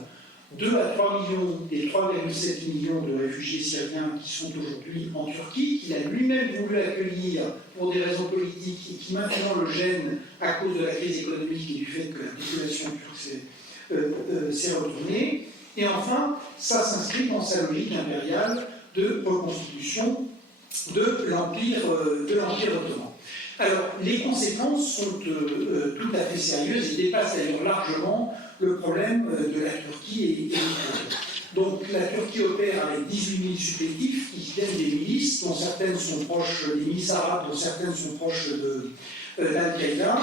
2 à 3 millions des 3,7 millions de réfugiés syriens qui sont aujourd'hui en Turquie, qu'il a lui-même voulu accueillir pour des raisons politiques et qui maintenant le gêne à cause de la crise économique et du fait que la population turque s'est retournée. Et enfin, ça s'inscrit dans sa logique impériale de reconstitution de l'Empire ottoman. Alors, les conséquences sont tout à fait sérieuses et dépassent d'ailleurs largement le problème de la Turquie et des Kurdes. Donc, la Turquie opère avec 18 000 supplétifs qui viennent des milices, dont certaines sont proches des milices arabes, dont certaines sont proches de l'Al-Qaïda.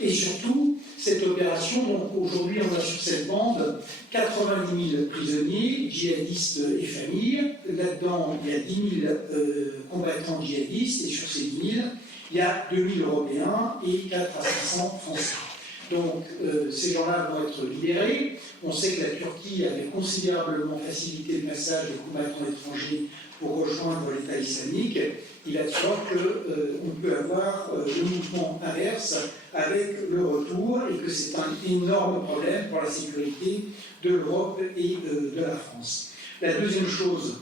Et surtout, cette opération, donc aujourd'hui on a sur cette bande 90 000 prisonniers, djihadistes et familles. Là-dedans, il y a 10 000 combattants djihadistes, et sur ces 10 000, il y a 2 000 Européens et 4 à 500 Français. Donc ces gens-là vont être libérés. On sait que la Turquie avait considérablement facilité le passage des combattants étrangers pour rejoindre l'État islamique. Il a de sorte qu'on peut avoir le mouvement inverse avec le retour et que c'est un énorme problème pour la sécurité de l'Europe et de la France. La deuxième chose,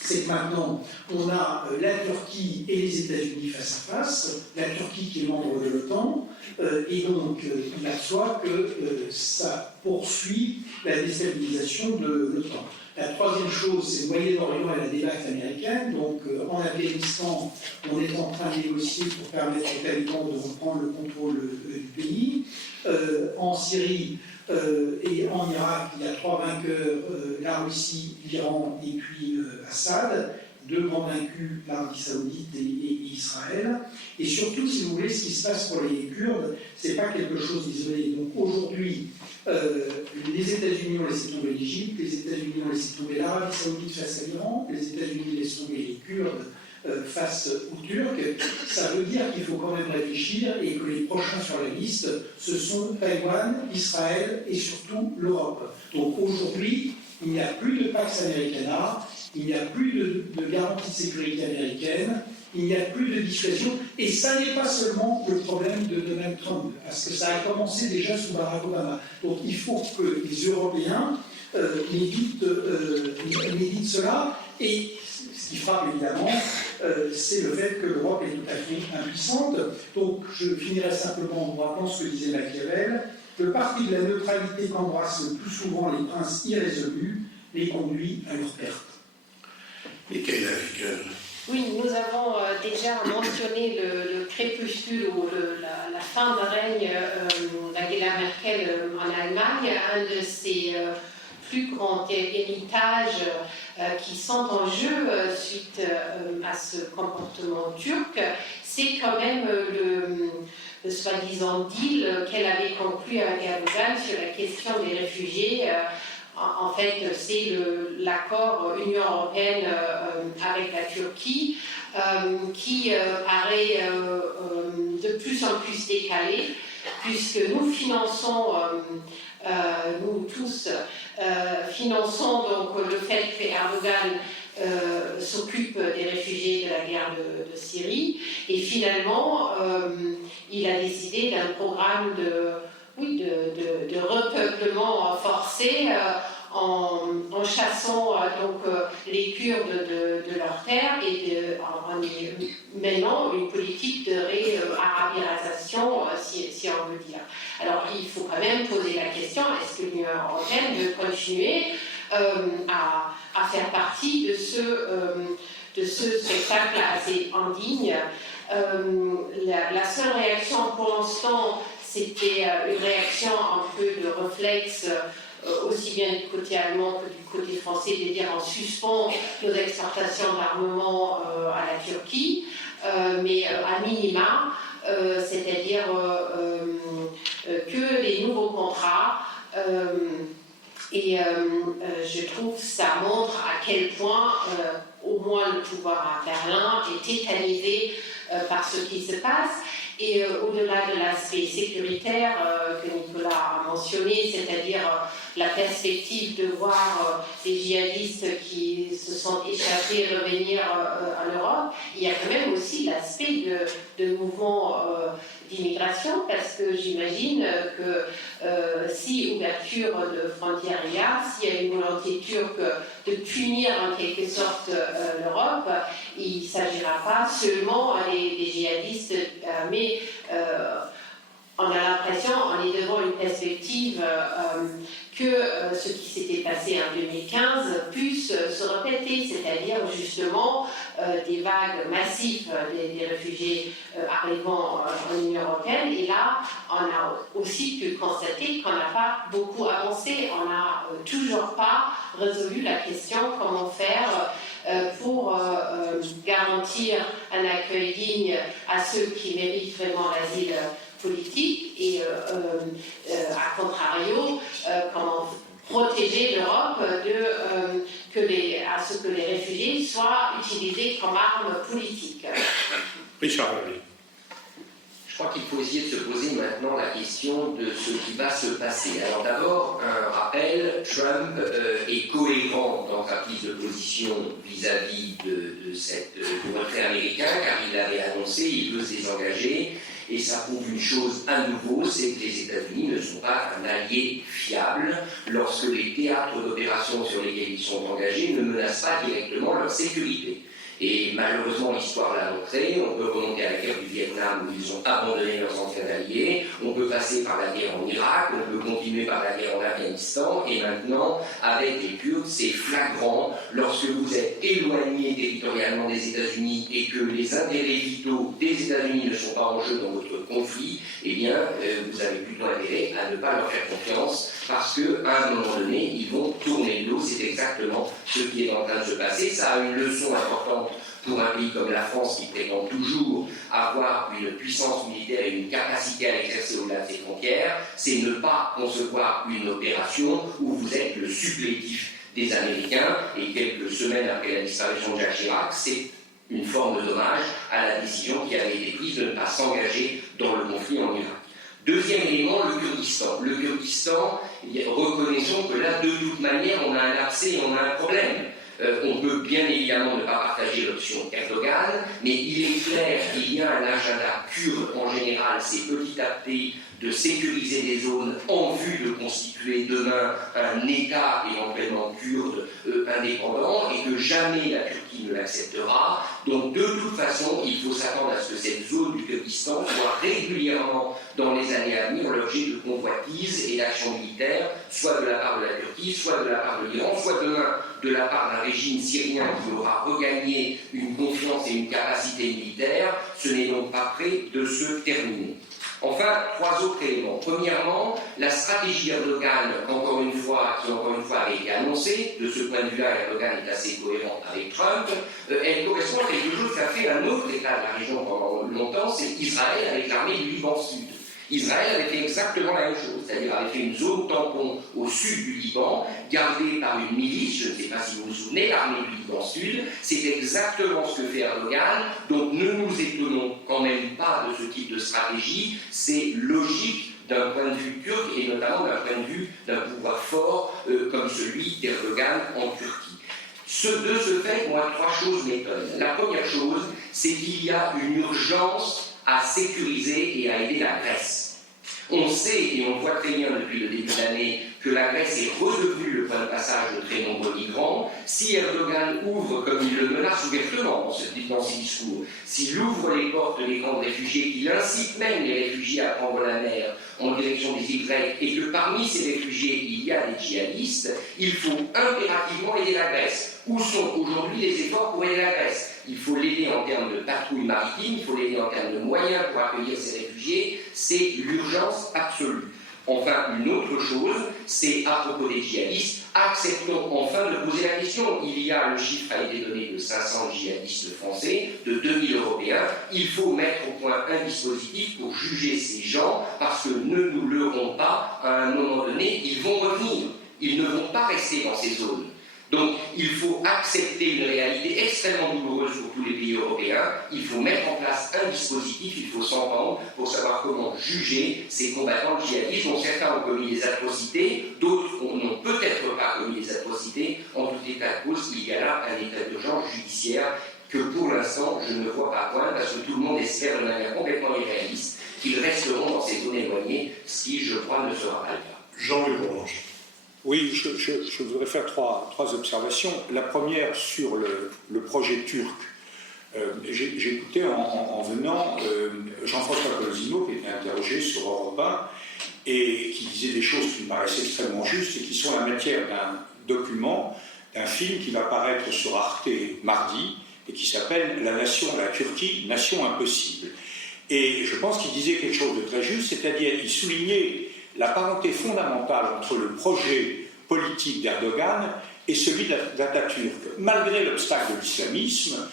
c'est que maintenant, on a la Turquie et les États-Unis face à face, la Turquie qui est membre de l'OTAN, et donc il va de soi que ça poursuit la déstabilisation de l'OTAN. La troisième chose, c'est le Moyen-Orient et la débâcle américaine. Donc en Afghanistan, on est en train de négocier pour permettre aux talibans de reprendre le contrôle du pays. En Syrie et en Irak, il y a 3 vainqueurs, la Russie, l'Iran et puis Assad. 2 grands vaincus, l'Arabie Saoudite et Israël. Et surtout, si vous voulez, ce qui se passe pour les Kurdes, ce n'est pas quelque chose d'isolé. Donc aujourd'hui, les États-Unis ont laissé tomber l'Égypte, les États-Unis ont laissé tomber l'Arabie Saoudite face à l'Iran, les États-Unis laissent tomber les Kurdes face aux Turcs. Ça veut dire qu'il faut quand même réfléchir et que les prochains sur la liste, ce sont Taïwan, Israël et surtout l'Europe. Donc aujourd'hui, il n'y a plus de Pax Americana, il n'y a plus de garantie de sécurité américaine, il n'y a plus de dissuasion. Et ça n'est pas seulement le problème de Donald Trump, parce que ça a commencé déjà sous Barack Obama. Donc il faut que les Européens méditent cela. Et ce qui frappe évidemment, c'est le fait que l'Europe est tout à fait impuissante. Donc je finirai simplement en vous rappelant ce que disait Machiavel. Le parti de la neutralité qu'embrassent le plus souvent les princes irrésolus les conduit à leur perte. Michaela Wiegel. Oui, nous avons déjà mentionné le crépuscule ou la fin de règne d'Angela Merkel en Allemagne. Un de ses plus grands héritages qui sont en jeu suite à ce comportement turc, c'est quand même le soi-disant deal qu'elle avait conclu avec Erdogan sur la question des réfugiés. En fait, c'est l'accord Union européenne avec la Turquie qui paraît de plus en plus décalé, puisque nous finançons, nous tous, finançons donc le fait que Erdogan s'occupe des réfugiés de la guerre de Syrie, et finalement, il a décidé d'un programme de repeuplement forcé en chassant donc les Kurdes de leur terre et en menant une politique de réarabisation, si on veut dire. Alors il faut quand même poser la question, est-ce que l'Union européenne veut continuer à faire partie de ce spectacle assez indigne? La seule réaction pour l'instant, c'était une réaction un peu de réflexe, aussi bien du côté allemand que du côté français, de dire on suspend nos exportations d'armement à la Turquie, mais à minima, c'est-à-dire que les nouveaux contrats, et je trouve que ça montre à quel point au moins le pouvoir à Berlin est tétanisé par ce qui se passe. Et au-delà de l'aspect sécuritaire que Nicolas a mentionné, c'est-à-dire la perspective de voir des djihadistes qui se sont échappés revenir en Europe, il y a quand même aussi l'aspect de mouvement d'immigration, parce que j'imagine que si ouverture de frontières il y a, s'il y a une volonté turque de punir en quelque sorte l'Europe, il ne s'agira pas seulement des djihadistes, mais on a l'impression, on est devant une perspective que ce qui s'était passé en 2015 puisse se répéter, c'est-à-dire justement des vagues massives des réfugiés arrivant en Union européenne. Et là, on a aussi pu constater qu'on n'a pas beaucoup avancé. On n'a toujours pas résolu la question comment faire pour garantir un accueil digne à ceux qui méritent vraiment l'asile politique et à contrario, comment protéger l'Europe à ce que les réfugiés soient utilisés comme arme politique. Richard Lalli. Je crois qu'il faut essayer de se poser maintenant la question de ce qui va se passer. Alors d'abord, un rappel, Trump est cohérent dans sa prise de position vis-à-vis de ce retrait américain, car il l'avait annoncé, il veut se désengager. Et ça prouve une chose à nouveau, c'est que les États-Unis ne sont pas un allié fiable lorsque les théâtres d'opérations sur lesquels ils sont engagés ne menacent pas directement leur sécurité. Et malheureusement, l'histoire l'a montré. On peut remonter à la guerre du Vietnam où ils ont abandonné leurs anciens alliés. On peut passer par la guerre en Irak. On peut continuer par la guerre en Afghanistan. Et maintenant, avec les Kurdes, c'est flagrant. Lorsque vous êtes éloigné territorialement des États-Unis et que les intérêts vitaux des États-Unis ne sont pas en jeu dans votre conflit, eh bien, vous avez plutôt intérêt à ne pas leur faire confiance parce qu'à un moment donné, ils vont tourner le dos. C'est exactement ce qui est en train de se passer. Ça a une leçon importante pour un pays comme la France qui prétend toujours avoir une puissance militaire et une capacité à l'exercer au-delà de ses frontières, c'est ne pas concevoir une opération où vous êtes le supplétif des Américains. Et quelques semaines après la disparition de Jacques Chirac, c'est une forme d'hommage à la décision qui avait été prise de ne pas s'engager dans le conflit en Irak. Deuxième élément, le Kurdistan. Le Kurdistan, reconnaissons que là, de toute manière, on a un abcès et on a un problème. On peut bien évidemment ne pas partager l'option Erdogan, mais il est clair qu'il y a un agenda kurde en général, c'est petit à petit de sécuriser des zones en vue de constituer demain un État éventuellement kurde indépendant, et que jamais la Turquie ne l'acceptera. Donc de toute façon, il faut s'attendre à ce que cette zone du Kurdistan soit régulièrement dans les années à venir l'objet de convoitises et d'actions militaires, soit de la part de la Turquie, soit de la part de l'Iran, soit demain de la part d'un régime syrien qui aura regagné une confiance et une capacité militaire. Ce n'est donc pas près de se terminer. Enfin, 3 autres éléments. Premièrement, la stratégie Erdogan, qui encore une fois avait été annoncée, de ce point de vue-là, Erdogan est assez cohérent avec Trump, elle correspond à quelque chose qu'a fait un autre État de la région pendant longtemps, c'est Israël avec l'armée du Liban Sud. Israël avait fait exactement la même chose, c'est-à-dire avait fait une zone tampon au sud du Liban, gardée par une milice, je ne sais pas si vous vous souvenez, l'armée du Liban Sud. C'est exactement ce que fait Erdogan, donc ne nous étonnons quand même pas de ce type de stratégie, c'est logique d'un point de vue turc et notamment d'un point de vue d'un pouvoir fort comme celui d'Erdogan en Turquie. De ce fait, moi, 3 choses m'étonnent. La première chose, c'est qu'il y a une urgence à sécuriser et à aider la Grèce. On sait, et on voit très bien depuis le début de l'année, que la Grèce est redevenue le point de passage de très nombreux migrants. Si Erdogan ouvre, comme il le menace ouvertement dans ses discours, s'il ouvre les portes des camps de réfugiés, qu'il incite même les réfugiés à prendre la mer en direction des îles grecques, et que parmi ces réfugiés, il y a des djihadistes, il faut impérativement aider la Grèce. Où sont aujourd'hui les efforts pour aider la Grèce? Il faut l'aider en termes de patrouille maritime, il faut l'aider en termes de moyens pour accueillir ces réfugiés, c'est l'urgence absolue. Enfin, une autre chose, c'est à propos des djihadistes, acceptons enfin de poser la question. Le chiffre a été donné de 500 djihadistes français, de 2000 Européens. Il faut mettre au point un dispositif pour juger ces gens, parce que ne nous leurrons pas, à un moment donné, ils vont revenir. Ils ne vont pas rester dans ces zones. Donc, il faut accepter une réalité extrêmement douloureuse pour tous les pays européens. Il faut mettre en place un dispositif, il faut s'entendre pour savoir comment juger ces combattants djihadistes, dont certains ont commis des atrocités, d'autres n'ont peut-être pas commis des atrocités. En tout état de cause, il y a là un état d'urgence judiciaire que pour l'instant, je ne vois pas poindre, parce que tout le monde espère de manière complètement irréaliste qu'ils resteront dans ces zones éloignées, ce qui, je crois, ne sera pas le cas. Jean-Luc Bourlange. Oui, je voudrais faire trois observations. La première sur le projet turc. J'écoutais en venant Jean-François Colosimo, qui était interrogé sur Europe 1, et qui disait des choses qui me paraissaient extrêmement justes et qui sont la matière d'un document, d'un film qui va paraître sur Arte mardi et qui s'appelle La Turquie, nation impossible. Et je pense qu'il disait quelque chose de très juste, c'est-à-dire il soulignait la parenté fondamentale entre le projet politique d'Erdogan et celui d'Atatürk. Malgré l'obstacle de l'islamisme,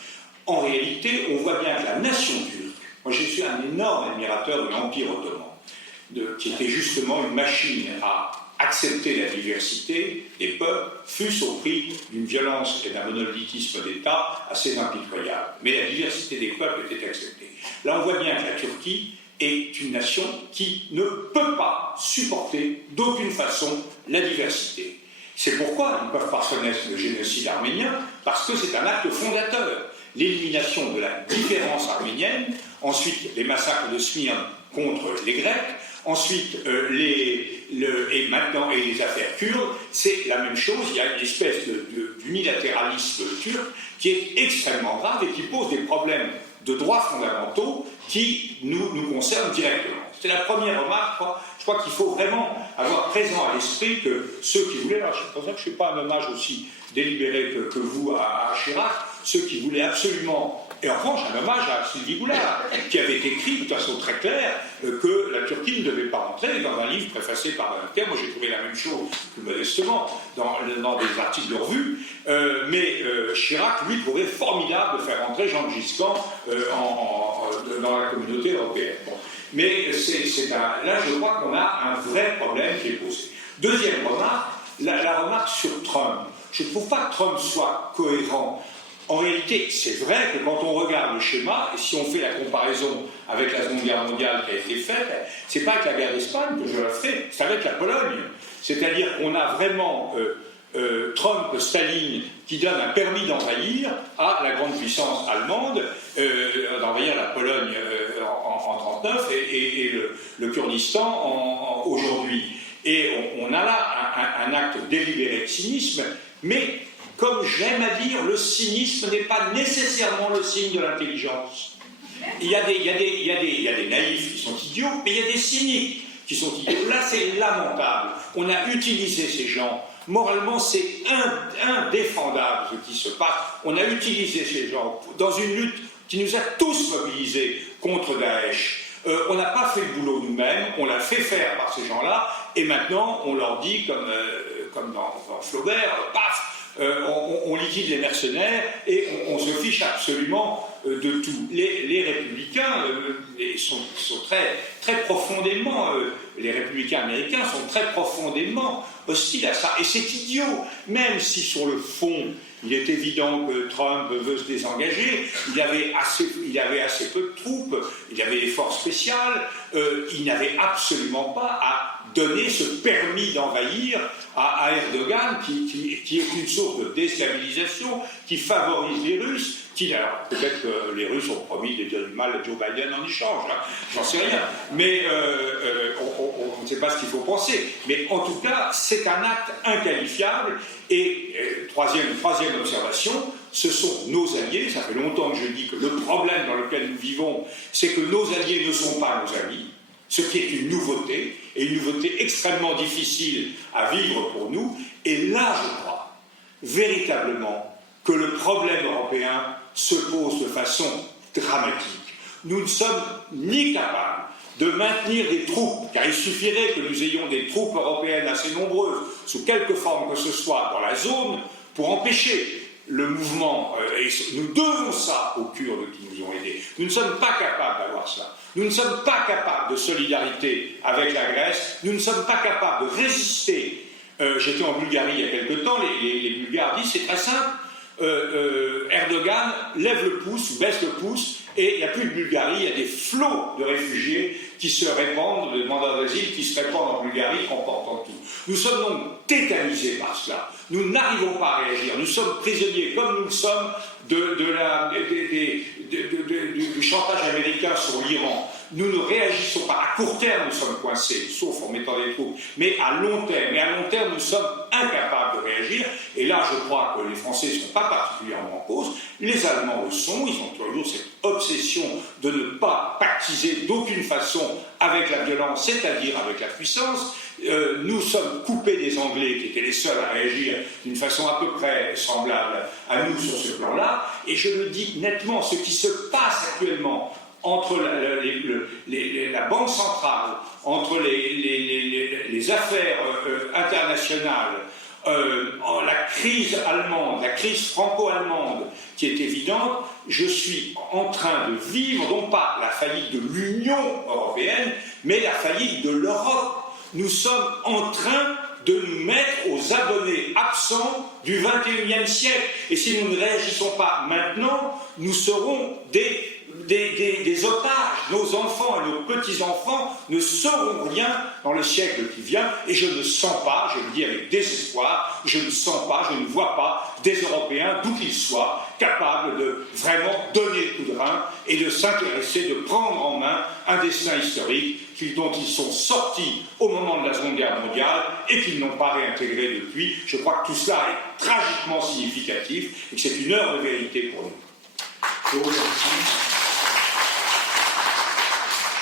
en réalité, on voit bien que la nation turque, moi je suis un énorme admirateur de l'Empire ottoman, qui était justement une machine à accepter la diversité des peuples, fût-ce au prix d'une violence et d'un monolithisme d'État assez impitoyable. Mais la diversité des peuples était acceptée. Là, on voit bien que la Turquie est une nation qui ne peut pas supporter d'aucune façon la diversité. C'est pourquoi ils ne peuvent pas reconnaître le génocide arménien, parce que c'est un acte fondateur. L'élimination de la différence arménienne, ensuite les massacres de Smyrne contre les Grecs, ensuite et maintenant les affaires kurdes, c'est la même chose. Il y a une espèce d'unilatéralisme turc qui est extrêmement grave et qui pose des problèmes de droits fondamentaux qui nous concernent directement. C'est la première remarque. Je crois qu'il faut vraiment avoir présent à l'esprit que ceux qui voulaient, alors c'est pour ça que je ne fais pas un hommage aussi délibéré que vous à Chirac, ceux qui voulaient absolument, et en revanche un hommage à Sylvie Goulard, qui avait écrit de façon très claire que la Turquie ne devait pas entrer dans un livre préfacé par Valentin. Moi j'ai trouvé la même chose, plus modestement, dans des articles de revue, mais Chirac, lui, trouvait formidable de faire entrer Jean Giscard dans la communauté européenne. Bon. Mais là, je crois qu'on a un vrai problème qui est posé. Deuxième remarque, la remarque sur Trump. Je ne trouve pas que Trump soit cohérent. En réalité, c'est vrai que quand on regarde le schéma, et si on fait la comparaison avec la Seconde Guerre mondiale qui a été faite, c'est pas avec la guerre d'Espagne que je la ferai, c'est avec la Pologne. C'est-à-dire qu'on a vraiment Trump, Staline, qui donne un permis d'envahir à la grande puissance allemande, d'envahir la Pologne en 1939 et le Kurdistan aujourd'hui. Et on a là un acte délibéré de cynisme, mais comme j'aime à dire, le cynisme n'est pas nécessairement le signe de l'intelligence. Il y a des naïfs qui sont idiots, mais il y a des cyniques qui sont idiots. Là, c'est lamentable. On a utilisé ces gens. Moralement, c'est indéfendable ce qui se passe. On a utilisé ces gens dans une lutte qui nous a tous mobilisés contre Daesh. On n'a pas fait le boulot nous-mêmes, on l'a fait faire par ces gens-là, et maintenant on leur dit, comme dans Flaubert, paf, on liquide les mercenaires et on se fiche absolument de tout. Les républicains sont très profondément, les républicains américains sont très profondément hostiles à ça. Et c'est idiot, même si sur le fond, il est évident que Trump veut se désengager, il avait assez peu de troupes, il avait des forces spéciales, il n'avait absolument pas à donner ce permis d'envahir à Erdogan, qui est une source de déstabilisation, qui favorise les Russes, alors peut-être que les Russes ont promis de dire du mal à Joe Biden en échange, hein, j'en sais rien, mais on ne sait pas ce qu'il faut penser. Mais en tout cas, c'est un acte inqualifiable. Et troisième observation, ce sont nos alliés. Ça fait longtemps que je dis que le problème dans lequel nous vivons, c'est que nos alliés ne sont pas nos amis, ce qui est une nouveauté, et une nouveauté extrêmement difficile à vivre pour nous. Et là, je crois véritablement que le problème européen se pose de façon dramatique. Nous ne sommes ni capables de maintenir des troupes, car il suffirait que nous ayons des troupes européennes assez nombreuses, sous quelque forme que ce soit, dans la zone, pour empêcher le mouvement. Et nous devons ça aux Kurdes qui nous ont aidés. Nous ne sommes pas capables d'avoir cela. Nous ne sommes pas capables de solidarité avec la Grèce. Nous ne sommes pas capables de résister. J'étais en Bulgarie il y a quelque temps. Les Bulgares disent c'est très simple. Erdogan lève le pouce, baisse le pouce, et il n'y a plus de Bulgarie, il y a des flots de réfugiés qui se répandent, de demandeurs d'asile qui se répandent en Bulgarie, comportant tout. Nous sommes donc tétanisés par cela. Nous n'arrivons pas à réagir. Nous sommes prisonniers, comme nous le sommes, du chantage américain sur l'Iran. Nous ne réagissons pas. À court terme, nous sommes coincés, sauf en mettant des troupes. Mais à long terme, nous sommes incapables de réagir. Et là, je crois que les Français ne sont pas particulièrement en cause. Les Allemands le sont. Ils ont toujours cette obsession de ne pas pactiser d'aucune façon avec la violence, c'est-à-dire avec la puissance. Nous sommes coupés des Anglais, qui étaient les seuls à réagir d'une façon à peu près semblable à nous sur ce plan-là. Et je le dis nettement, ce qui se passe actuellement entre la Banque centrale, entre les affaires internationales, la crise allemande, la crise franco-allemande, qui est évidente, je suis en train de vivre, non pas la faillite de l'Union européenne, mais la faillite de l'Europe. Nous sommes en train de nous mettre aux abonnés absents du XXIe siècle. Et si nous ne réagissons pas maintenant, nous serons des otages. Nos enfants et nos petits-enfants ne sauront rien dans le siècle qui vient. Et je ne sens pas, je le dis avec désespoir, je ne sens pas, je ne vois pas des Européens, d'où qu'ils soient, capables de vraiment donner le coup de rein et de s'intéresser, de prendre en main un destin historique dont ils sont sortis au moment de la Seconde Guerre mondiale et qu'ils n'ont pas réintégré depuis. Je crois que tout cela est tragiquement significatif et que c'est une heure de vérité pour nous. Je vous remercie.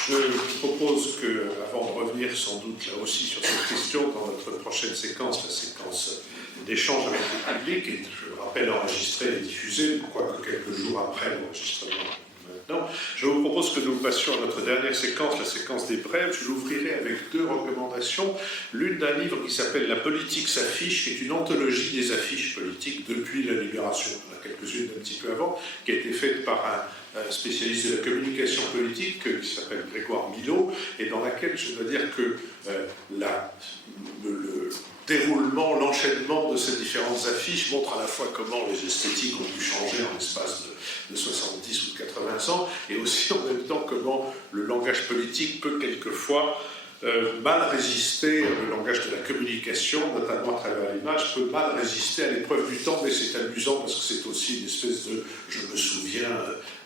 Je propose que, avant de revenir sans doute là aussi sur cette question, dans notre prochaine séquence, la séquence d'échange avec le public, et je rappelle enregistrée et diffusée, quoique quelques jours après l'enregistrement maintenant, je vous propose que nous passions à notre dernière séquence, la séquence des brèves. Je l'ouvrirai avec deux recommandations. L'une d'un livre qui s'appelle « La politique s'affiche », qui est une anthologie des affiches politiques depuis la Libération. Il y en a quelques-unes un petit peu avant, qui a été faite par un spécialiste de la communication politique qui s'appelle Grégoire Milot, et dans laquelle je dois dire que le déroulement, l'enchaînement de ces différentes affiches montre à la fois comment les esthétiques ont dû changer en l'espace de 70 ou de 80 ans, et aussi en même temps comment le langage politique peut quelquefois mal résister, le langage de la communication, notamment à travers l'image, peut mal résister à l'épreuve du temps, mais c'est amusant parce que c'est aussi une espèce de « je me souviens »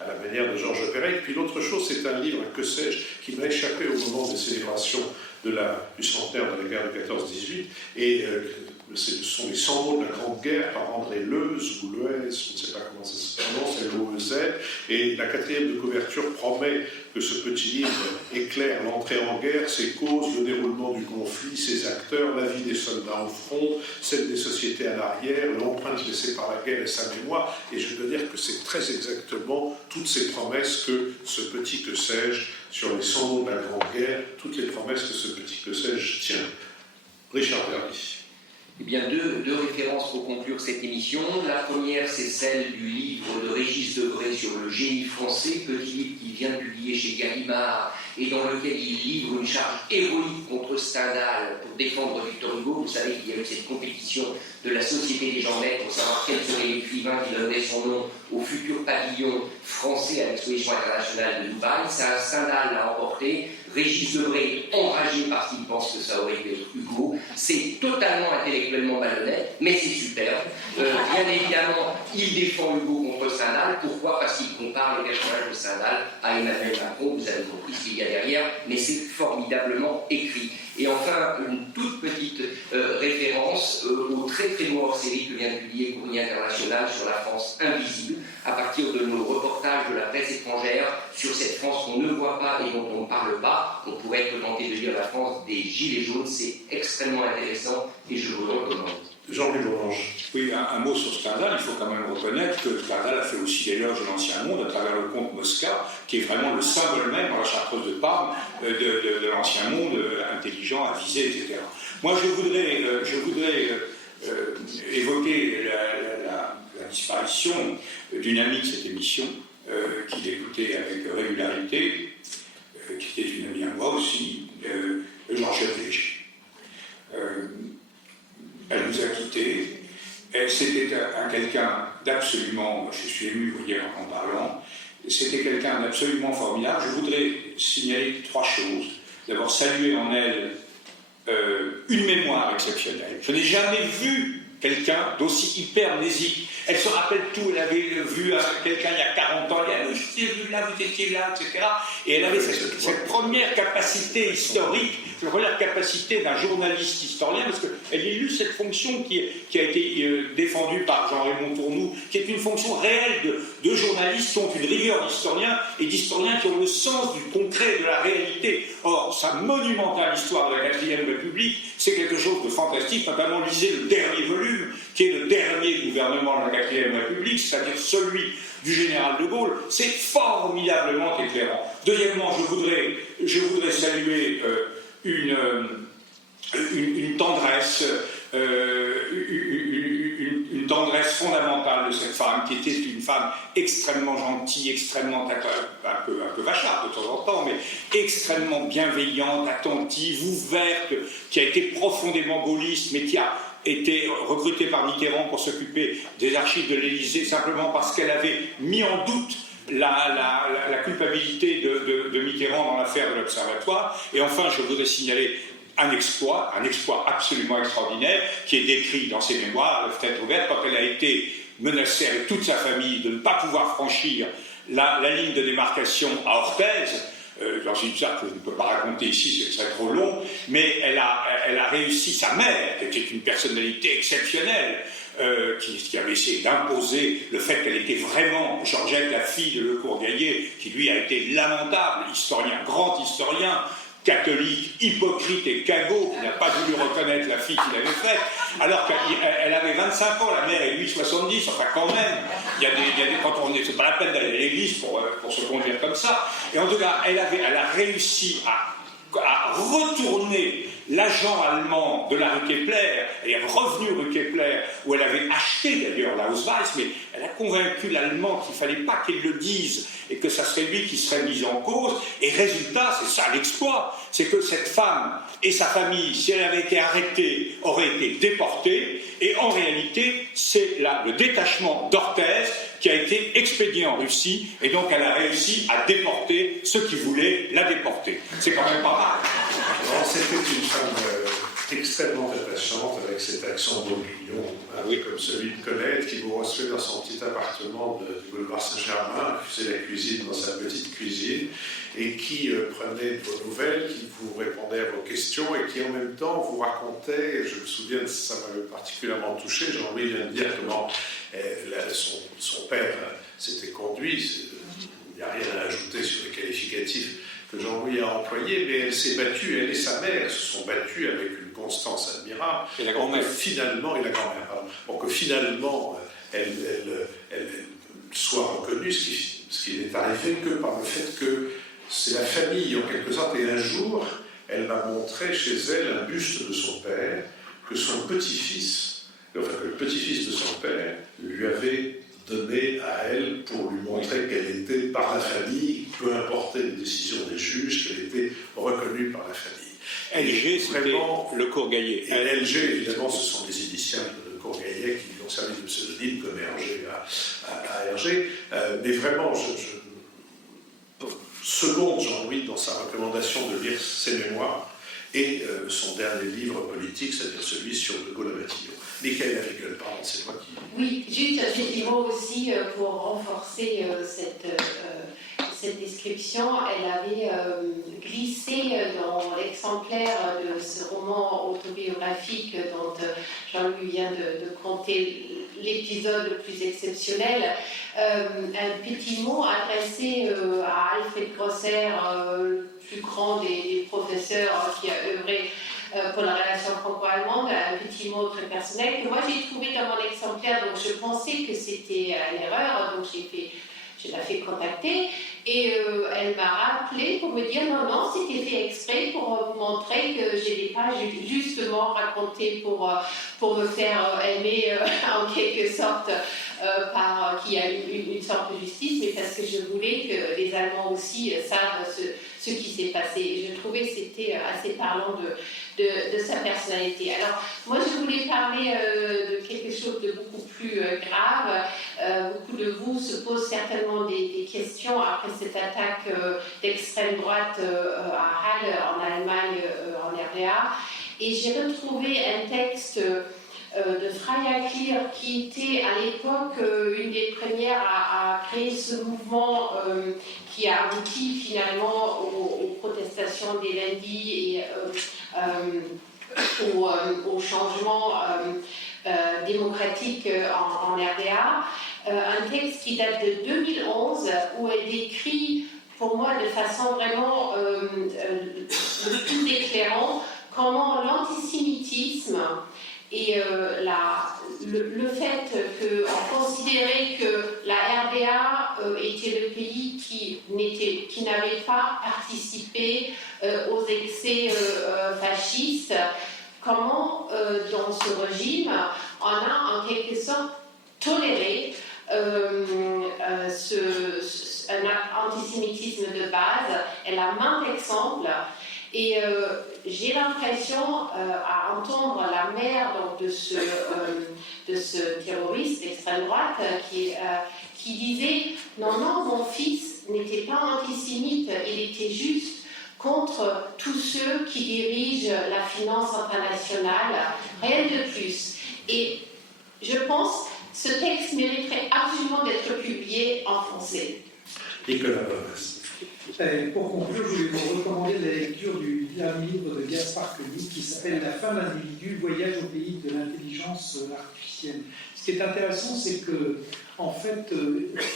à la manière de Georges Perec. Puis l'autre chose, c'est un livre, que sais-je, qui m'a échappé au moment des célébrations du centenaire de la guerre de 14-18, et ce sont les 100 mots de la Grande Guerre par André Leuze, ou Leuze, je ne sais pas comment ça se prononce, L-O-E-Z, et la 4e de couverture promet que ce petit livre éclaire l'entrée en guerre, ses causes, le déroulement du conflit, ses acteurs, la vie des soldats au front, celle des sociétés à l'arrière, l'empreinte laissée par la guerre et sa mémoire, et je peux dire que c'est très exactement toutes ces promesses que ce petit que sais-je, sur les 100 mots de la Grande Guerre, toutes les promesses que ce petit que sais-je tient. Richard Verly. Eh bien, deux références pour conclure cette émission. La première, c'est celle du livre de Régis Debray sur le génie français, petit livre qui vient de publier chez Gallimard et dans lequel il livre une charge héroïque contre Stendhal pour défendre Victor Hugo. Vous savez qu'il y a eu cette compétition de la Société des gens maîtres pour savoir quel serait l'écrivain qui donnerait son nom au futur pavillon français à l'exposition internationale de Dubaï. Ça, Stendhal l'a emporté. Régis Debray est enragé parce qu'il pense que ça aurait pu être Hugo. C'est totalement intellectuellement malhonnête, mais c'est superbe. Bien évidemment, il défend Hugo contre Stendhal. Pourquoi? Parce qu'il compare le personnage de Stendhal à Emmanuel Macron. Vous avez compris ce qu'il y a derrière, mais c'est formidablement écrit. Et enfin, une toute petite référence au très très beau hors-série que vient de publier Courrier International sur la France invisible, à partir de nos reportages de la presse étrangère sur cette France qu'on ne voit pas et dont on ne parle pas. On pourrait être tenté de dire la France des Gilets jaunes. C'est extrêmement intéressant et je vous le recommande. Jean-Louis Bourlange. Oui, un mot sur Stendhal. Il faut quand même reconnaître que Stendhal a fait aussi l'éloge de l'Ancien Monde à travers le conte Mosca, qui est vraiment le symbole même dans la Chartreuse de Parme de l'Ancien Monde, intelligent, avisé, etc. Moi, je voudrais évoquer la disparition d'une amie de cette émission, qu'il écoutait avec régularité, qui était une amie à moi aussi, Georgette Léger. Elle nous a quittés. C'était quelqu'un d'absolument, je suis ému hier en parlant, c'était quelqu'un d'absolument formidable. Je voudrais signaler 3 choses. D'abord, saluer en elle une mémoire exceptionnelle. Je n'ai jamais vu quelqu'un d'aussi hypermnésique. Elle se rappelle tout, elle avait vu quelqu'un il y a 40 ans, elle avait dit, je t'ai vu là, vous étiez là, etc. Et elle avait cette première capacité historique, la première capacité d'un journaliste historien, parce qu'elle illustre cette fonction qui a été défendue par Jean-Raymond Tournoux, qui est une fonction réelle de journalistes qui ont une rigueur d'historiens et d'historiens qui ont le sens du concret, de la réalité. Or, sa monumentale histoire de la 4e République, c'est quelque chose de fantastique, notamment lisez le dernier volume, qui est le dernier gouvernement de la 4e République, c'est-à-dire celui du général de Gaulle. C'est formidablement éclairant. Deuxièmement, je voudrais saluer une tendresse, une tendresse fondamentale de cette femme, qui était une femme extrêmement gentille, extrêmement un peu vacharde de temps en temps, mais extrêmement bienveillante, attentive, ouverte, qui a été profondément gaulliste, mais qui a été recrutée par Mitterrand pour s'occuper des archives de l'Élysée, simplement parce qu'elle avait mis en doute la culpabilité de Mitterrand dans l'affaire de l'Observatoire. Et enfin, je voudrais signaler un exploit absolument extraordinaire, qui est décrit dans ses mémoires, La Fenêtre ouverte, quand elle a été menacée avec toute sa famille de ne pas pouvoir franchir la ligne de démarcation à Orthez, dans une histoire que je ne peux pas raconter ici, ce serait trop long, mais elle a réussi, sa mère, qui était une personnalité exceptionnelle, qui avait essayé d'imposer le fait qu'elle était vraiment Georgette, la fille de Lecourt-Gaillet, qui lui a été lamentable, historien, grand historien, catholique, hypocrite et cagot, qui n'a pas voulu reconnaître la fille qu'il avait faite, alors qu'elle avait 25 ans, la mère est lui 70, enfin quand même, il y a des quand on est, c'est pas la peine d'aller à l'église pour se conduire comme ça, et en tout cas, elle a réussi à retourner l'agent allemand de la rue Kepler. Elle est revenue rue Kepler, où elle avait acheté d'ailleurs la Hausweiss, mais elle a convaincu l'Allemand qu'il ne fallait pas qu'il le dise et que ça serait lui qui serait mis en cause. Et résultat, c'est ça l'exploit, c'est que cette femme et sa famille, si elle avait été arrêtée, auraient été déportées. Et en réalité, c'est là le détachement d'Orthez qui a été expédié en Russie, et donc elle a réussi à déporter ceux qui voulaient la déporter. C'est quand même pas mal. était une femme extrêmement attachante, avec cet accent bourguignon, comme celui de Colette, qui vous recevait dans son petit appartement du boulevard Saint-Germain, qui faisait la cuisine dans sa petite cuisine, et qui prenait de vos nouvelles, qui vous répondait à vos questions, et qui en même temps vous racontait, je me souviens, ça m'avait particulièrement touché, Jean-Louis vient de dire comment son père s'était conduit, il n'y a rien à ajouter sur les qualificatifs que Jean-Louis a employés, mais elle s'est battue, elle et sa mère se sont battues avec une constance admirable. Et la grand-mère. Finalement, et la grand-mère, pardon, pour que finalement elle soit reconnue, ce qui n'est arrivé que par le fait que c'est la famille en quelque sorte, et un jour, elle m'a montré chez elle un buste de son père, que son petit-fils, enfin que le petit-fils de son père lui avait donné à elle pour lui montrer qu'elle était par la famille, peu importe les décisions des juges, qu'elle était reconnue par la famille. LG, c'était le Courgaillet. Et LG, évidemment, ce sont les initiales de Courgaillet qui lui ont servi de pseudonyme, comme Hergé à Hergé. Mais vraiment, seconde Jean-Louis dans sa recommandation de lire ses mémoires et son dernier livre politique, c'est-à-dire celui sur De Gaulle à Matignon. Michael Havigel, pardon, c'est moi qui... Oui, juste effectivement aussi pour renforcer cette description, elle avait glissé dans l'exemplaire de ce roman autobiographique dont Jean-Louis vient de conter l'épisode le plus exceptionnel, un petit mot adressé à Alfred Grosser, le plus grand des professeurs qui a œuvré pour la relation franco-allemande, un petit mot très personnel que moi j'ai trouvé dans mon exemplaire, donc je pensais que c'était une erreur, donc je l'ai fait contacter et elle m'a rappelé pour me dire non, c'était fait exprès pour vous montrer que je n'ai pas justement raconté pour me faire aimer en quelque sorte qu'il y a une sorte de justice, mais parce que je voulais que les Allemands aussi savent ce qui s'est passé. Et je trouvais que c'était assez parlant de sa personnalité. Alors, moi, je voulais parler de quelque chose de beaucoup plus grave. Beaucoup de vous se posent certainement des questions après cette attaque d'extrême droite à Halle, en Allemagne, en RDA. Et j'ai retrouvé un texte de Freya Klier, qui était à l'époque une des premières à créer ce mouvement qui a abouti finalement aux protestations des lundis et au changement démocratique en RDA. Un texte qui date de 2011 où elle décrit pour moi de façon vraiment le plus éclairant comment l'antisémitisme et le fait qu'on considérait que la RDA était le pays qui n'avait pas participé aux excès fascistes, comment dans ce régime on a en quelque sorte toléré un antisémitisme de base. Elle a maints exemples. Et j'ai l'impression, à entendre la mère donc, de ce terroriste d'extrême droite qui disait « Non, mon fils n'était pas antisémite, il était juste contre tous ceux qui dirigent la finance internationale, rien de plus. » Et je pense que ce texte mériterait absolument d'être publié en français. Nicolas Borges. Pour conclure, je voulais vous recommander la lecture du dernier livre de Gaspard Koenig qui s'appelle La fin de l'individu, voyage au pays de l'intelligence artificielle. Ce qui est intéressant, c'est que, en fait,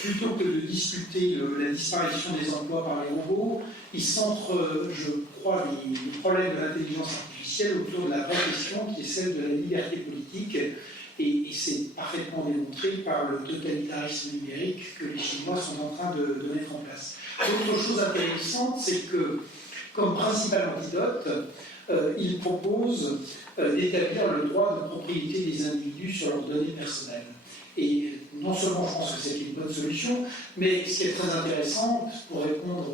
plutôt que de discuter la disparition des emplois par les robots, il centre, je crois, les problèmes de l'intelligence artificielle autour de la vraie question qui est celle de la liberté politique. Et c'est parfaitement démontré par le totalitarisme numérique que les Chinois sont en train de mettre en place. Autre chose intéressante, c'est que, comme principal antidote, il propose d'établir le droit de propriété des individus sur leurs données personnelles. Et non seulement je pense que c'est une bonne solution, mais ce qui est très intéressant, pour répondre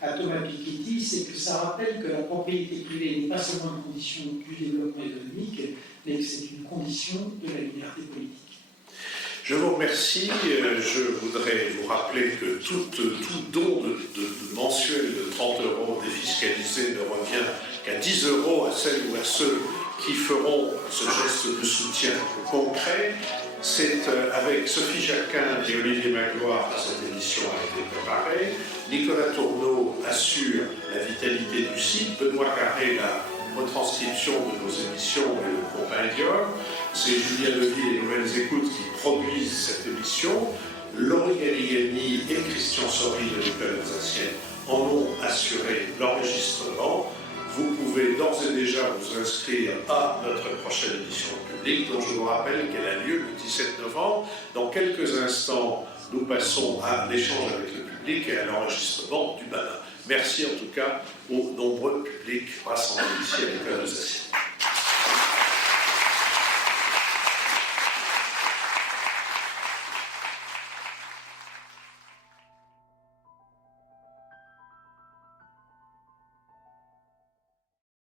à Thomas Piketty, c'est que ça rappelle que la propriété privée n'est pas seulement une condition du développement économique, mais que c'est une condition de la liberté politique. Je vous remercie. Je voudrais vous rappeler que tout don de mensuel de 30 € défiscalisé ne revient qu'à 10 € à celles ou à ceux qui feront ce geste de soutien concret. C'est avec Sophie Jacquin et Olivier Magloire que cette émission a été préparée. Nicolas Tourneau assure la vitalité du site. Benoît Carré, la retranscription de nos émissions et le compendium. C'est Julien Levy et Nouvelles Écoutes qui produisent cette émission. Laurie Galigani et Christian Sory de l'École alsacienne en ont assuré l'enregistrement. Vous pouvez d'ores et déjà vous inscrire à notre prochaine édition publique, dont je vous rappelle qu'elle a lieu le 17 novembre. Dans quelques instants, nous passons à l'échange avec le public et à l'enregistrement du balin. Merci en tout cas aux nombreux publics rassemblés ici à l'École alsacienne.